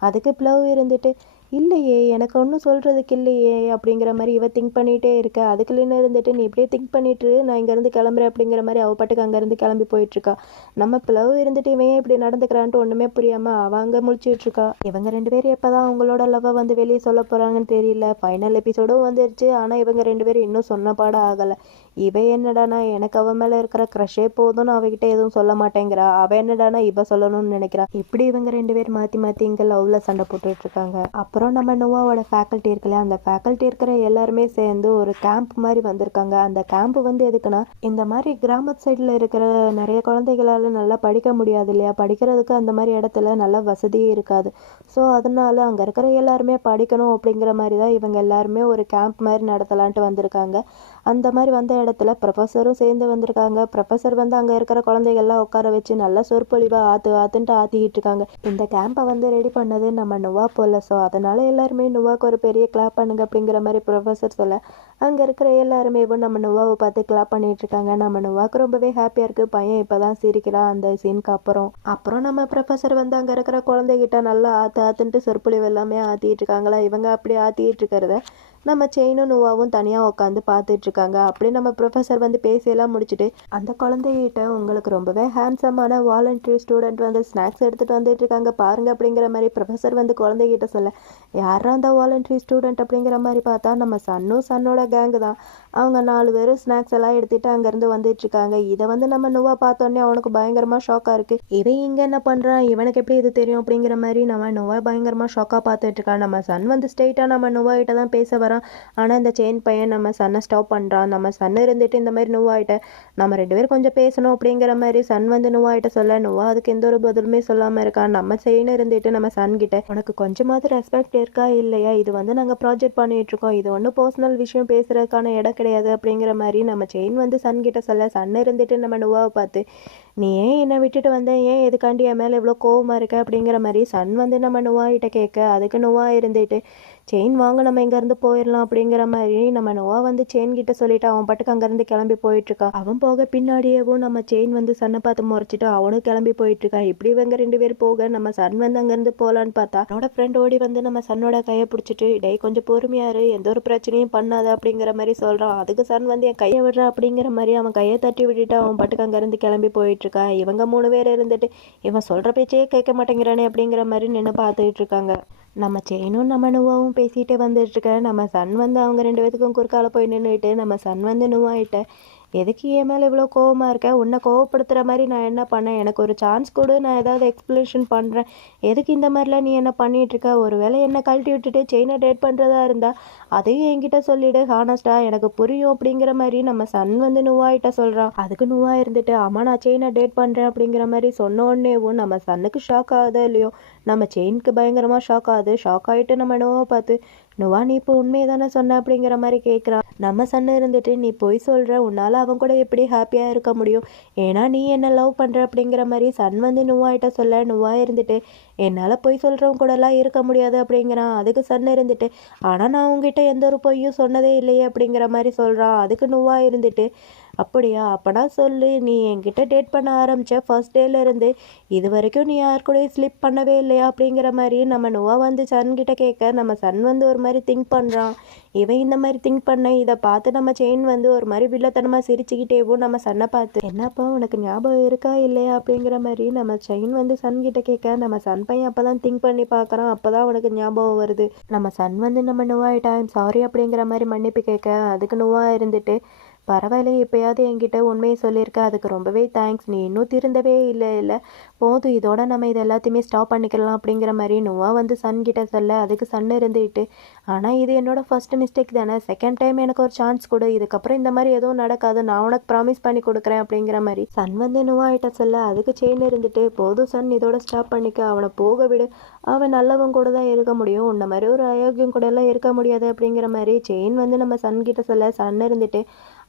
அதுக்கு ப்ளவ் இருந்துட்டு இல்லையே எனக்கு ஒன்றும் சொல்கிறதுக்கு இல்லையே அப்படிங்கிற மாதிரி இவ திங்க் பண்ணிகிட்டே இருக்க. அதுக்குள்ளே இருந்துட்டு நீ இப்படியே திங்க் பண்ணிட்டு நான் இங்கேருந்து கிளம்புறேன் அப்படிங்கிற மாதிரி அவள் பாட்டுக்கு அங்கேருந்து கிளம்பி போயிட்டுருக்கா. நம்ம பிளவு இருந்துட்டு இவன் ஏன் இப்படி நடந்துக்கிறான்ட்டு ஒன்றுமே புரியாமல் அவள் அங்கே முழிச்சிட்ருக்கா. இவங்க ரெண்டு பேரும் எப்போ தான் அவங்களோட லவ்வை வந்து வெளியே சொல்ல போகிறாங்கன்னு தெரியல. ஃபைனல் எபிசோடும் வந்துருச்சு. ஆனால் இவங்க ரெண்டு பேரும் இன்னும் சொன்ன பாடம் ஆகலை. இவ என்னடானா? எனக்கு அவ மேலே இருக்கிற க்ரஷே போதும்னு அவகிட்ட எதுவும் சொல்ல மாட்டேங்கிறா. அவ என்னடானா இவ சொல்லணும்னு நினைக்கிறா. இப்படி இவங்க ரெண்டு பேர் மாற்றி மாற்றி இங்கே லவ்வில் சண்டை போட்டுட்டு இருக்காங்க அப்புறம் நம்ம நோவாவோட ஃபேக்கல்ட்டி இருக்குல்ல அந்த ஃபேக்கல்ட்டி இருக்கிற எல்லாருமே சேர்ந்து ஒரு கேம்ப் மாதிரி வந்திருக்காங்க. அந்த கேம்ப் வந்து எதுக்குன்னா இந்த மாதிரி கிராமத்து சைடில் இருக்கிற நிறைய குழந்தைகளால் நல்லா படிக்க முடியாது இல்லையா? படிக்கிறதுக்கு அந்த மாதிரி இடத்துல நல்ல வசதியே இருக்காது. ஸோ அதனால அங்கே இருக்கிற எல்லாருமே படிக்கணும் அப்படிங்கிற மாதிரி தான் இவங்க எல்லாருமே ஒரு கேம்ப் மாதிரி நடத்தலான்ட்டு வந்திருக்காங்க. அந்த மாதிரி வந்த இடத்துல ப்ரொஃபஸரும் சேர்ந்து வந்திருக்காங்க. ப்ரொஃபஸர் வந்து அங்கே இருக்கிற குழந்தைகள்லாம் உட்கார வச்சு நல்லா சொற்பொழிவாக ஆற்று ஆற்றுன்ட்டு ஆற்றிக்கிட்டு இருக்காங்க. இந்த கேம்பை வந்து ரெடி பண்ணது நம்ம நுவா போல. ஸோ அதனால எல்லாருமே நுவாக்கு ஒரு பெரிய கிளாப் பண்ணுங்க அப்படிங்கிற மாதிரி ப்ரொஃபஸர் சொல்ல அங்கே இருக்கிற எல்லாருமே இப்போ நம்ம நுவாவை பார்த்து கிளாப் பண்ணிட்டு இருக்காங்க. நம்ம நுவாக்கு ரொம்பவே ஹாப்பியாக இருக்குது பையன் இப்போ தான் சிரிக்கிறான் அந்த சீனுக்கு அப்புறம். அப்புறம் நம்ம ப்ரொஃபஸர் வந்து அங்கே இருக்கிற குழந்தைகிட்ட நல்லா ஆற்று ஆற்றுன்ட்டு சொற்பொழிவு எல்லாமே ஆற்றிட்டு இருக்காங்களா? இவங்க அப்படி ஆற்றிட்டு இருக்கிறத நம்ம செயினும் நுவாவும் தனியாக உட்காந்து பார்த்துட்ருக்காங்க அப்படி அப்படியே நம்ம ப்ரொஃபஸர் வந்து பேசியெல்லாம் முடிச்சுட்டு அந்த குழந்தைகிட்ட உங்களுக்கு ரொம்பவே ஹேண்ட்ஸமான வாலண்டரி ஸ்டூடெண்ட் வந்து ஸ்நாக்ஸ் எடுத்துகிட்டு வந்துட்டு இருக்காங்க பாருங்க அப்படிங்கிற மாதிரி ப்ரொஃபஸர் வந்து குழந்தைகிட்ட சொல்ல யாரா அந்த வாலண்டரி ஸ்டூடெண்ட் அப்படிங்கிற மாதிரி பார்த்தா நம்ம சன்னும் சன்னோட கேங்கு தான். அவங்க நாலு பேரும் ஸ்நாக்ஸ் எல்லாம் எடுத்துகிட்டு அங்கேருந்து வந்துட்டுருக்காங்க இதை வந்து நம்ம நோவா பார்த்தோன்னே அவனுக்கு பயங்கரமாக ஷாக்காக இருக்குது இவன் இங்கே என்ன பண்ணுறான் இவனுக்கு எப்படி இது தெரியும்? அப்படிங்கிற மாதிரி நம்ம நுவா பயங்கரமாக ஷாக்காக பார்த்துட்டு இருக்கான் நம்ம சன் வந்து ஸ்ட்ரெயிட்டாக நம்ம நுவா கிட்ட தான் பேச வரான். ஆனால் இந்த செயின் பையன் நம்ம சன்னை ஸ்டாப் பண்ணுறான் நம்ம சன் இருந்துட்டு இந்த மாதிரி நோவாயிட்ட நம்ம ரெண்டு பேரும் கொஞ்சம் பேசணும் அப்படிங்கிற மாதிரி சன் வந்து நோவாயிட்ட சொல்ல நோவா அதுக்கு எந்த ஒரு பதிலுமே சொல்லாமல் இருக்கான் நம்ம செயின் இருந்துட்டு நம்ம சன் கிட்ட உனக்கு கொஞ்சமாவது ரெஸ்பெக்ட் இருக்கா? இல்லையா? இது வந்து நாங்கள் ப்ராஜெக்ட் பண்ணிட்டு இருக்கோம். இது ஒன்றும் பர்சனல் விஷயம் பேசுறதுக்கான இடம் கிடையாது. அப்படிங்கிற மாதிரி நம்ம செயின் வந்து சன் கிட்ட சொல்ல சன் இருந்துட்டு நம்ம நோவாவை பார்த்து நீ ஏன் என்னை விட்டுட்டு வந்த? ஏன் எதுக்காண்டி என் மேலே இவ்வளோ கோவமாக இருக்க? அப்படிங்கிற மாதிரி சன் வந்து நம்ம நோவாகிட்ட கேட்க அதுக்கு நோவாக இருந்துட்டு செயின் வாங்க நம்ம இங்கேருந்து போயிடலாம் அப்படிங்கிற மாதிரி நம்ம நோவா வந்து செயின் கிட்ட சொல்லிட்டு அவன் பாட்டுக்கு அங்கேருந்து கிளம்பி போயிட்டுருக்கான். அவன் போக பின்னாடியேவும் நம்ம செயின் வந்து சன்னை பார்த்து முறைச்சிட்டு அவனும் கிளம்பி போயிட்டுருக்கான். இப்படி இவங்க ரெண்டு பேர் போக நம்ம சன் வந்து அங்கேருந்து போகலான்னு பார்த்தா அவனோட ஃப்ரெண்ட் ஓடி வந்து நம்ம சன்னோட கையை பிடிச்சிட்டு டே கொஞ்சம் பொறுமையாரு எந்த ஒரு பிரச்சனையும் பண்ணாத அப்படிங்கிற மாதிரி சொல்கிறான் அதுக்கு சன் வந்து என் கையை விடுற அப்படிங்கிற மாதிரி அவன் கையை தட்டி விட்டுட்டு அவன் பாட்டுக்கு அங்கேருந்து கிளம்பி போயிட்டுருக்கா இவங்க மூணு பேர் இருந்துட்டு இவன் சொல்கிற பேச்சே கேட்க மாட்டேங்கிறானே அப்படிங்கிற மாதிரி நின்று பார்த்துட்டு இருக்காங்க. நம்ம செயினும் நம்ம நுவாவும் பேசிகிட்டே வந்துட்டுருக்க. நம்ம சன் வந்து அவங்க ரெண்டு பேத்துக்கும் குறுக்கால போய் நின்றுட்டு நம்ம சன் வந்து நுவாயிட்ட எதுக்கு என் மேலே இவ்வளோ கோவமாக இருக்க? உன்னை கோவப்படுத்துகிற மாதிரி நான் என்ன பண்ணேன் எனக்கு ஒரு சான்ஸ் கொடு நான் ஏதாவது எக்ஸ்பிளேஷன் பண்ணுறேன் எதுக்கு இந்த மாதிரிலாம் நீ என்ன பண்ணிகிட்ருக்க ஒரு வேளை என்னை கழட்டி விட்டுட்டு செயினை டேட் பண்ணுறதா இருந்தால் அதையும் என்கிட்ட சொல்லிவிடு ஹானஸ்டா எனக்கு புரியும் அப்படிங்கிற மாதிரி நம்ம சன் வந்து நுவாயிட்ட சொல்கிறான் அதுக்கு நுவா இருந்துட்டு அம்மா நான் செயினை டேட் பண்ணுறேன் அப்படிங்கிற மாதிரி சொன்ன உடனேவும் நம்ம சன்னுக்கு ஷாக் ஆகுதோ இல்லையோ நம்ம செயினுக்கு பயங்கரமாக ஷாக் ஆகுது. ஷாக் ஆகிட்டு நம்ம நோவை பார்த்து நோவா நீ இப்போ உண்மையை தானே சொன்ன அப்படிங்கிற மாதிரி கேட்குறான் நம்ம சன்னு இருந்துட்டு நீ பொய் சொல்கிற உன்னால் அவன் கூட எப்படி ஹாப்பியாக இருக்க முடியும்? ஏன்னா நீ என்ன லவ் பண்ணுற அப்படிங்கிற மாதிரி சன் வந்து நுவாயிட்ட சொல்ல நுவா இருந்துட்டு என்னால் பொய் சொல்கிறவங்க கூடலாம் இருக்க முடியாது அப்படிங்கிறான். அதுக்கு சன் இருந்துட்டு ஆனால் நான் உங்ககிட்ட எந்த ஒரு பொய்யும் சொன்னதே இல்லையே அப்படிங்கிற மாதிரி சொல்கிறான் அதுக்கு நுவா இருந்துட்டு அப்படியா? அப்போனா சொல்லு நீ என்கிட்ட டேட் பண்ண ஆரம்பித்த ஃபர்ஸ்ட் டேலேருந்து இது வரைக்கும் நீ யார் கூடயும் ஸ்லிப் பண்ணவே இல்லையா? அப்படிங்கிற மாதிரி நம்ம நோவா வந்து சன்கிட்ட கேட்க நம்ம சன் வந்து ஒரு மாதிரி திங்க் பண்ணுறான் இவன் இந்த மாதிரி திங்க் பண்ண இதை பார்த்து நம்ம செயின் வந்து ஒரு மாதிரி வில்லத்தனமாக சிரிச்சுக்கிட்டேவும் நம்ம சன்னை பார்த்து என்னப்பா உனக்கு ஞாபகம் இருக்கா இல்லையா? அப்படிங்கிற மாதிரி நம்ம செயின் வந்து சன் கிட்ட கேட்க நம்ம சன் பையன் அப்போ தான் திங்க் பண்ணி பார்க்குறான் அப்போ தான் உனக்கு ஞாபகம் வருது. நம்ம சன் வந்து நம்ம நோவாயிட்டா சாரி அப்படிங்கிற மாதிரி மன்னிப்பு கேட்க அதுக்கு நோவாக இருந்துட்டு பரவாயில்ல எப்போயாவது என்கிட்ட உண்மையை சொல்லியிருக்க அதுக்கு ரொம்பவே தேங்க்ஸ் நீ இன்னும் திருந்தவே இல்லை இல்லை. போதும் இதோட நம்ம இது எல்லாத்தையுமே ஸ்டாப் பண்ணிக்கலாம் அப்படிங்கிற மாதிரி நோவா வந்து சன் கிட்ட சொல்ல அதுக்கு சன் இருந்துட்டு ஆனால் இது என்னோட ஃபர்ஸ்ட் மிஸ்டேக் தானே. செகண்ட் டைம் எனக்கு ஒரு சான்ஸ் கொடு. இதுக்கப்புறம் இந்த மாதிரி எதுவும் நடக்காது. நான் உனக்கு ப்ராமிஸ் பண்ணி கொடுக்குறேன் அப்படிங்கிற மாதிரி சன் வந்து நோவா கிட்ட சொல்ல அதுக்கு செயின் இருந்துட்டு போதும் சன் இதோட ஸ்டாப் பண்ணிக்க. அவனை போக விடு. அவன் நல்லவன் கூட தான் இருக்க முடியும். உன்ன மாதிரி ஒரு அயோக்கியம் கூட எல்லாம் இருக்க முடியாது அப்படிங்கிற மாதிரி செயின் வந்து நம்ம சன் கிட்ட சொல்ல சன் இருந்துட்டு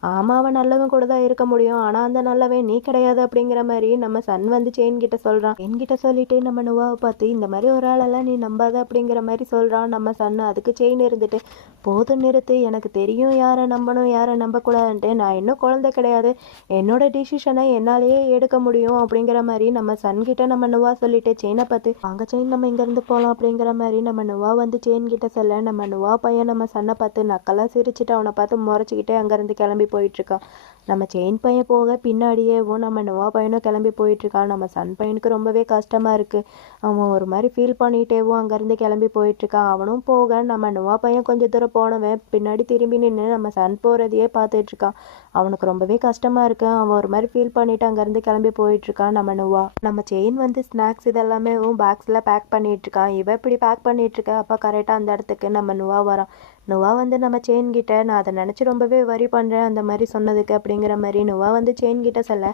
ஆமாம் அவன் நல்லவன் கூட தான் இருக்க முடியும். ஆனால் அந்த நல்லவன் நீ கிடையாது அப்படிங்கிற மாதிரி நம்ம சன் வந்து செயின் கிட்ட சொல்கிறான் என்கிட்ட சொல்லிட்டு நம்ம நுவாவை பார்த்து இந்த மாதிரி ஒரு ஆளெல்லாம் நீ நம்பாத அப்படிங்கிற மாதிரி சொல்கிறான் நம்ம சன். அதுக்கு செயின் இருந்துட்டு போதும் நிறுத்து எனக்கு தெரியும் யாரை நம்பணும் யாரை நம்பக்கூடாதுன்ட்டு. நான் இன்னும் குழந்தை கிடையாது. என்னோட டிசிஷனை என்னாலேயே எடுக்க முடியும் அப்படிங்கிற மாதிரி நம்ம சன் கிட்ட நம்ம நுவா சொல்லிட்டு செயினை பார்த்து வாங்க செயின் நம்ம இங்கேருந்து போகலாம் அப்படிங்கிற மாதிரி நம்ம நுவா வந்து செயின் கிட்ட சொல்ல நம்ம நுவா பையன் நம்ம சன்னை பார்த்து நக்கெல்லாம் சிரிச்சுட்டு அவனை பார்த்து முறைச்சிக்கிட்டே அங்கேருந்து கிளம்பி போயிட்டுருக்கான் நம்ம செயின் பையன் போக பின்னாடியேவும் நம்ம நோவா பையனும் கிளம்பி போயிட்டுருக்கான். நம்ம சன் பையனுக்கு ரொம்பவே கஷ்டமாக இருக்குது அவன் ஒரு மாதிரி ஃபீல் பண்ணிகிட்டேவும் அங்கேருந்து கிளம்பி போயிட்டுருக்கான். அவனும் போக நம்ம நோவா பையன் கொஞ்சம் தூரம் போனவன். பின்னாடி திரும்பி நின்று நம்ம சன் போகிறதையே பார்த்துட்ருக்கான் அவனுக்கு ரொம்பவே கஷ்டமாக இருக்கு. அவன் ஒரு மாதிரி ஃபீல் பண்ணிட்டு அங்கேருந்து கிளம்பி போயிட்டுருக்கான் நம்ம நோவா நம்ம செயின் வந்து ஸ்நாக்ஸ் இதெல்லாமே பேக்ஸில் பேக் பண்ணிகிட்ருக்கான் இவன் இப்படி பேக் பண்ணிகிட்ருக்க அப்போ கரெக்டாக அந்த இடத்துக்கு நம்ம நோவா வரான். நுவா வந்து நம்ம செயின் கிட்ட நான் அதை நினச்சி ரொம்பவே வரி பண்ணுறேன் அந்த மாதிரி சொன்னதுக்கு அப்படிங்கிற மாதிரி நுவா வந்து செயின் கிட்ட சொல்ல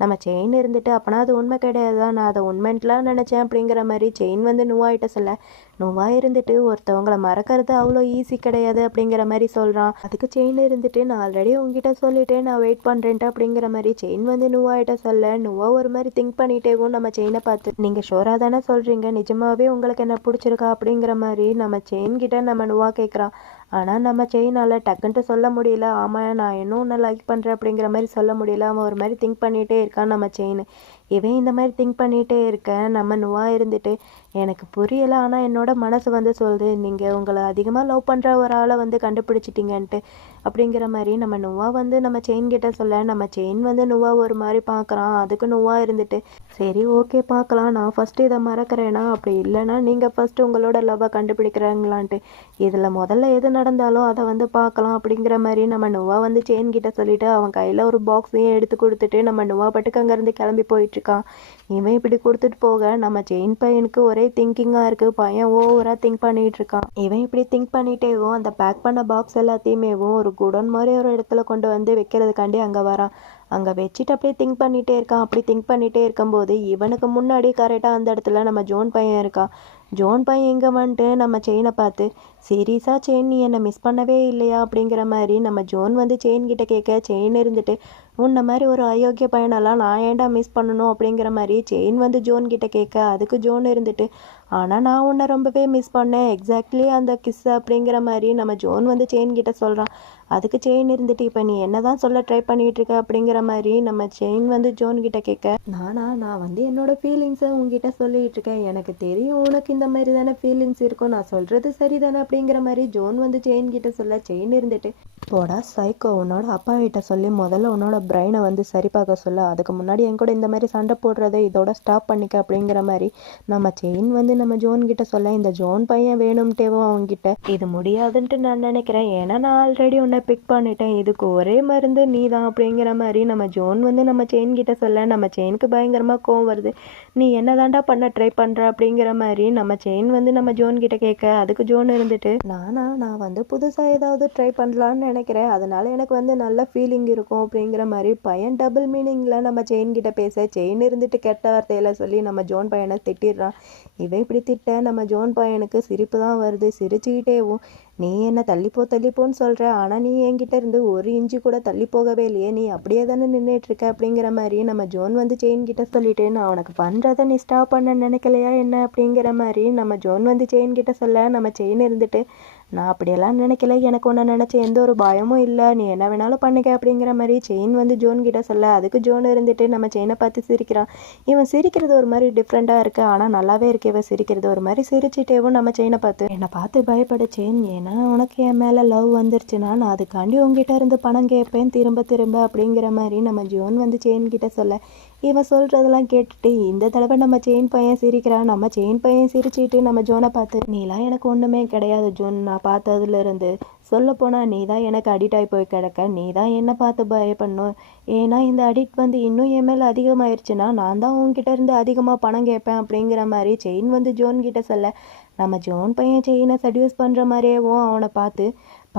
நம்ம செயின் இருந்துட்டு அப்போனா அது உண்மை கிடையாது? தான் நான் அதை உண்மைன்ட்டுலாம் நினச்சேன் அப்படிங்கிற மாதிரி செயின் வந்து நுவாயிட்ட சொல்ல நோவாக இருந்துட்டு ஒருத்தவங்களை மறக்கிறது அவ்வளோ ஈஸி கிடையாது அப்படிங்கிற மாதிரி சொல்கிறான் அதுக்கு செயின் இருந்துட்டு நான் ஆல்ரெடி உங்ககிட்ட சொல்லிட்டேன் நான் வெயிட் பண்ணுறேன்ட்டு அப்படிங்கிற மாதிரி செயின் வந்து நுவாயிட்ட சொல்ல நுவா ஒரு மாதிரி திங்க் பண்ணிட்டேவும் நம்ம செயினை பார்த்து நீங்கள் ஷோராக தானே சொல்கிறீங்க நிஜமாவே உங்களுக்கு என்ன பிடிச்சிருக்கா? அப்படிங்கிற மாதிரி நம்ம செயின் கிட்ட நம்ம நுவா கேட்குறான் ஆனால் நம்ம செயினால் டக்குன்ட்டு சொல்ல முடியல. ஆமாம் நான் இன்னும் ஒன்று லைக் பண்ணுறேன் அப்படிங்கிற மாதிரி சொல்ல முடியல. அவன் ஒரு மாதிரி திங்க் பண்ணிகிட்டே இருக்கான் நம்ம செயின் இவன் இந்த மாதிரி திங்க் பண்ணிகிட்டே இருக்கேன் நம்ம நுவாக இருந்துட்டு. எனக்கு புரியலை ஆனால் என்னோட மனசு வந்து சொல்லுது நீங்கள் உங்களை அதிகமாக லவ் பண்ணுற ஒரு ஆளை வந்து கண்டுபிடிச்சிட்டிங்கன்ட்டு. அப்படிங்கிற மாதிரி நம்ம நுவா வந்து நம்ம செயின் கிட்ட சொல்ல நம்ம செயின் வந்து நுவா ஒரு மாதிரி பார்க்குறான் அதுக்கு நுவா இருந்துட்டு சரி ஓகே பார்க்கலாம். நான் ஃபஸ்ட்டு இதை மறக்கிறேன்னா அப்படி இல்லைன்னா நீங்கள் ஃபஸ்ட்டு உங்களோட லவ்வை கண்டுபிடிக்கிறாங்களான்ட்டு. இதில் முதல்ல எது நடந்தாலும் அதை வந்து பார்க்கலாம் அப்படிங்கிற மாதிரி நம்ம நுவா வந்து செயின் கிட்ட சொல்லிட்டு அவன் கையில் ஒரு பாக்ஸையும் எடுத்து கொடுத்துட்டு நம்ம நுவா பட்டுக்கு அங்கேருந்து கிளம்பி போயிட்டுருக்கான் இவன் இப்படி கொடுத்துட்டு போக நம்ம செயின் பையனுக்கு ஒரே திங்கிங்காக இருக்குது பையன் ஓவராக திங்க் பண்ணிகிட்டு இருக்கான். இவன் இப்படி திங்க் பண்ணிட்டேவும் அந்த பேக் பண்ண பாக்ஸ் எல்லாத்தையுமேவும் ஒரு குடோன் மாதிரி ஒரு இடத்துல கொண்டு வந்து வைக்கிறதுக்காண்டி அங்கே வரான். அங்கே வச்சுட்டு அப்படியே திங்க் பண்ணிகிட்டே இருக்கான். அப்படி திங்க் பண்ணிகிட்டே இருக்கும்போது இவனுக்கு முன்னாடி கரெக்டாக அந்த இடத்துல நம்ம ஜோன் பையன் இருக்கான். ஜோன் பையன் இங்கே வந்துட்டு நம்ம செயினை பார்த்து சீரியஸாக செயின் நீ என்னை மிஸ் பண்ணவே இல்லையா? அப்படிங்கிற மாதிரி நம்ம ஜோன் வந்து செயின் கிட்ட கேட்க செயின் இருந்துட்டு உன்ன மாதிரி ஒரு அயோக்கிய பையனெல்லாம் நான் ஏன்டா மிஸ் பண்ணணும்? அப்படிங்கிற மாதிரி செயின் வந்து ஜோன் கிட்ட கேட்க அதுக்கு ஜோன் இருந்துட்டு ஆனால் நான் உன்னை ரொம்பவே மிஸ் பண்ணேன். எக்ஸாக்ட்லி அந்த கிஸ் அப்படிங்கிற மாதிரி நம்ம ஜோன் வந்து செயின் கிட்ட சொல்கிறான் அதுக்கு செயின் இருந்துட்டு இப்போ நீ என்ன தான் சொல்ல ட்ரை பண்ணிட்டு இருக்க அப்படிங்கிற மாதிரி நம்ம செயின் வந்து ஜோன் கிட்ட கேட்க நானா நான் வந்து என்னோட ஃபீலிங்ஸை உங்ககிட்ட சொல்லிட்டு இருக்கேன் எனக்கு தெரியும் உனக்கு இந்த மாதிரி தானே ஃபீலிங்ஸ் இருக்கும். நான் சொல்றது சரிதானே? அப்படிங்கிற மாதிரி ஜோன் வந்து செயின் கிட்ட சொல்ல செயின் இருந்துட்டு போடா சைக்கோ உன்னோட அப்பா கிட்ட சொல்லி முதல்ல உன்னோட பிரெயினை வந்து சரி பார்க்க சொல்ல. அதுக்கு முன்னாடி என் கூட இந்த மாதிரி சண்டை போடுறதை இதோட ஸ்டாப் பண்ணிக்க அப்படிங்கிற மாதிரி நம்ம செயின் வந்து நம்ம ஜோன் கிட்ட சொல்ல இந்த ஜோன் பையன் வேணும்ட்டேவும் அவன்கிட்ட. இது முடியாதுன்ட்டு நான் நினைக்கிறேன். ஏன்னா நான் ஆல்ரெடி உன்னை பிக் பண்ணிட்டேன். இதுக்கு ஒரே மருந்து நீ தான் அப்படிங்கிற மாதிரி நம்ம ஜோன் வந்து நம்ம செயின் கிட்ட சொல்ல நம்ம செயினுக்கு பயங்கரமாக கோவம் வருது. நீ என்ன தாண்டா பண்ண ட்ரை பண்ணுற அப்படிங்கிற மாதிரி நம்ம செயின் வந்து நம்ம ஜோன் கிட்ட கேட்க அதுக்கு ஜோன் இருந்துட்டு நானா நான் வந்து புதுசாக ஏதாவது ட்ரை பண்ணலான்னு நினைக்கிறேன். அதனால எனக்கு வந்து நல்ல ஃபீலிங் இருக்கும். அப்படிங்கிற மாதிரி பையன் டபுள் மீனிங்கில் நம்ம செயின் கிட்ட பேச செயின் இருந்துட்டு கெட்ட வார்த்தையில சொல்லி நம்ம ஜோன் பையனை திட்டிடுறான். இவன் இப்படி திட்ட நம்ம ஜோன் பையனுக்கு சிரிப்பு தான் வருது. சிரிச்சுக்கிட்டேவும் நீ என்ன தள்ளிப்போ தள்ளிப்போன்னு சொல்கிற ஆனால் நீ என்கிட்ட இருந்து ஒரு இன்ச்சு கூட தள்ளி போகவே இல்லையே. நீ அப்படியே தானே நின்றுட்டுருக்க அப்படிங்கிற மாதிரி நம்ம ஜோன் வந்து செயின் கிட்ட சொல்லிட்டு நான் உனக்கு பண்ணுறதை நீ ஸ்டாப் பண்ண நினைக்கலையா என்ன அப்படிங்கிற மாதிரி நம்ம ஜோன் வந்து செயின் கிட்ட சொல்ல நம்ம செயின் இருந்துட்டு நான் அப்படியெல்லாம் நினைக்கல. எனக்கு ஒன்று நினச்ச எந்த ஒரு பயமும் இல்லை. நீ என்ன வேணாலும் பண்ணிக்க அப்படிங்கிற மாதிரி செயின் வந்து ஜோன் கிட்ட சொல்ல. அதுக்கு ஜோன் இருந்துட்டு நம்ம செயினை பார்த்து சிரிக்கிறான். இவன் சிரிக்கிறது ஒரு மாதிரி டிஃப்ரெண்ட்டாக இருக்குது ஆனால் நல்லாவே இருக்கு. இவன் சிரிக்கிறது ஒரு மாதிரி சிரிச்சிட்டேவும் நம்ம செயினை பார்த்து. என்னை பார்த்து பயப்பட செயின் ஏன்னா உனக்கு என் மேலே லவ் வந்துருச்சுன்னா நான் அதுக்காண்டி உங்ககிட்ட இருந்து பணம் கேட்பேன் திரும்ப திரும்ப அப்படிங்கிற மாதிரி நம்ம ஜோன் வந்து செயின் கிட்ட சொல்ல. இவன் சொல்கிறதெல்லாம் கேட்டுட்டு இந்த தடவை நம்ம செயின் பையன் சிரிக்கிறான் நம்ம செயின் பையன் சிரிச்சிட்டு நம்ம ஜோனை பார்த்து நீலாம் எனக்கு ஒன்றுமே கிடையாது ஜோன் நான் பார்த்ததுலேருந்து. சொல்லப்போனால் நீ தான் எனக்கு அடிக்ட் ஆகி போய் கிடக்க நீ தான் என்னை பார்த்து பயப்படணும். ஏன்னா இந்த அடிக்ட் வந்து இன்னும் என் மேலே அதிகமாயிருச்சுன்னா நான் தான் உங்ககிட்ட இருந்து அதிகமாக பணம் கேட்பேன் அப்படிங்கிற மாதிரி செயின் வந்து ஜோன்கிட்ட சொல்ல நம்ம ஜோன் பையன் செயினை சடியூஸ் பண்ணுற மாதிரியேவும் அவனை பார்த்து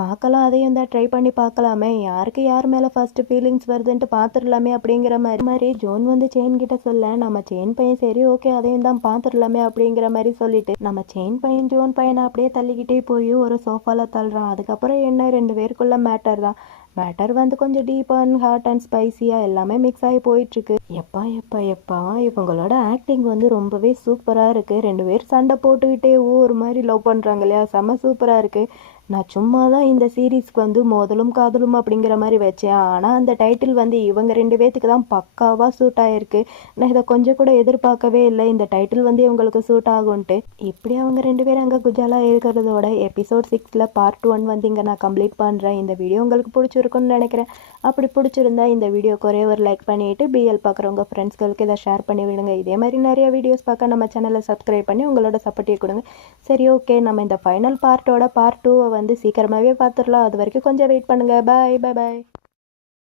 பார்க்கலாம் அதையும் தான் ட்ரை பண்ணி பார்க்கலாமே. யாருக்கு யார் மேலே ஃபர்ஸ்ட் ஃபீலிங்ஸ் வருதுன்ட்டு பார்த்துடலாமே அப்படிங்கிற மாதிரி. மாதிரி ஜோன் வந்து செயின் கிட்ட சொல்ல நம்ம செயின் பையன் சரி ஓகே அதையும் தான் பார்த்துடலாமே அப்படிங்கிற மாதிரி சொல்லிட்டு நம்ம செயின் பையன் ஜோன் பையனை அப்படியே தள்ளிக்கிட்டே போய் ஒரு சோஃபாவில் தள்ளுறான். அதுக்கப்புறம் என்ன? ரெண்டு பேருக்குள்ள மேட்டர் தான். மேட்டர் வந்து கொஞ்சம் டீப் அண்ட் ஹாட் அண்ட் ஸ்பைசியாக எல்லாமே மிக்ஸ் ஆகி போயிட்டுருக்கு. எப்பா எப்பா எப்பா இவங்களோட ஆக்டிங் வந்து ரொம்பவே சூப்பராக இருக்குது ரெண்டு பேர் சண்டை போட்டுக்கிட்டே ஒரு மாதிரி லவ் பண்ணுறாங்க இல்லையா? செம்ம சூப்பராக இருக்குது நான் சும்மா தான் இந்த சீரீஸ்க்கு வந்து மோதலும் காதலும் அப்படிங்கிற மாதிரி வச்சேன். ஆனால் அந்த டைட்டில் வந்து இவங்க ரெண்டு பேர்த்துக்கு தான் பக்காவாக சூட் ஆகிருக்கு நான் இதை கொஞ்சம் கூட எதிர்பார்க்கவே இல்லை. இந்த டைட்டில் வந்து இவங்களுக்கு சூட் ஆகும்ன்ட்டு. இப்படி அவங்க ரெண்டு பேரும் அங்கே குஜாலாக இருக்கிறதோட எபிசோட் சிக்ஸில் பார்ட் ஒன் வந்து இங்கே நான் கம்ப்ளீட் பண்ணுறேன் இந்த வீடியோ உங்களுக்கு பிடிச்சிருக்குன்னு நினைக்கிறேன். அப்படி பிடிச்சிருந்தா இந்த வீடியோக்கு ஒரே ஒரு லைக் பண்ணிவிட்டு பிஎல் பார்க்குறவங்க ஃப்ரெண்ட்ஸ்களுக்கு இதை ஷேர் பண்ணி விடுங்க. இதே மாதிரி நிறைய வீடியோஸ் பார்க்க நம்ம சேனலை சப்ஸ்கிரைப் பண்ணி உங்களோட சப்போர்ட்டே கொடுங்க. சரி ஓகே நம்ம இந்த ஃபைனல் பார்ட்டோட பார்ட் டூவை வந்து சீக்கிரமாகவே பார்த்துடலாம். அது வரைக்கும் கொஞ்சம் வெயிட் பண்ணுங்கள் பாய் பாய் பாய்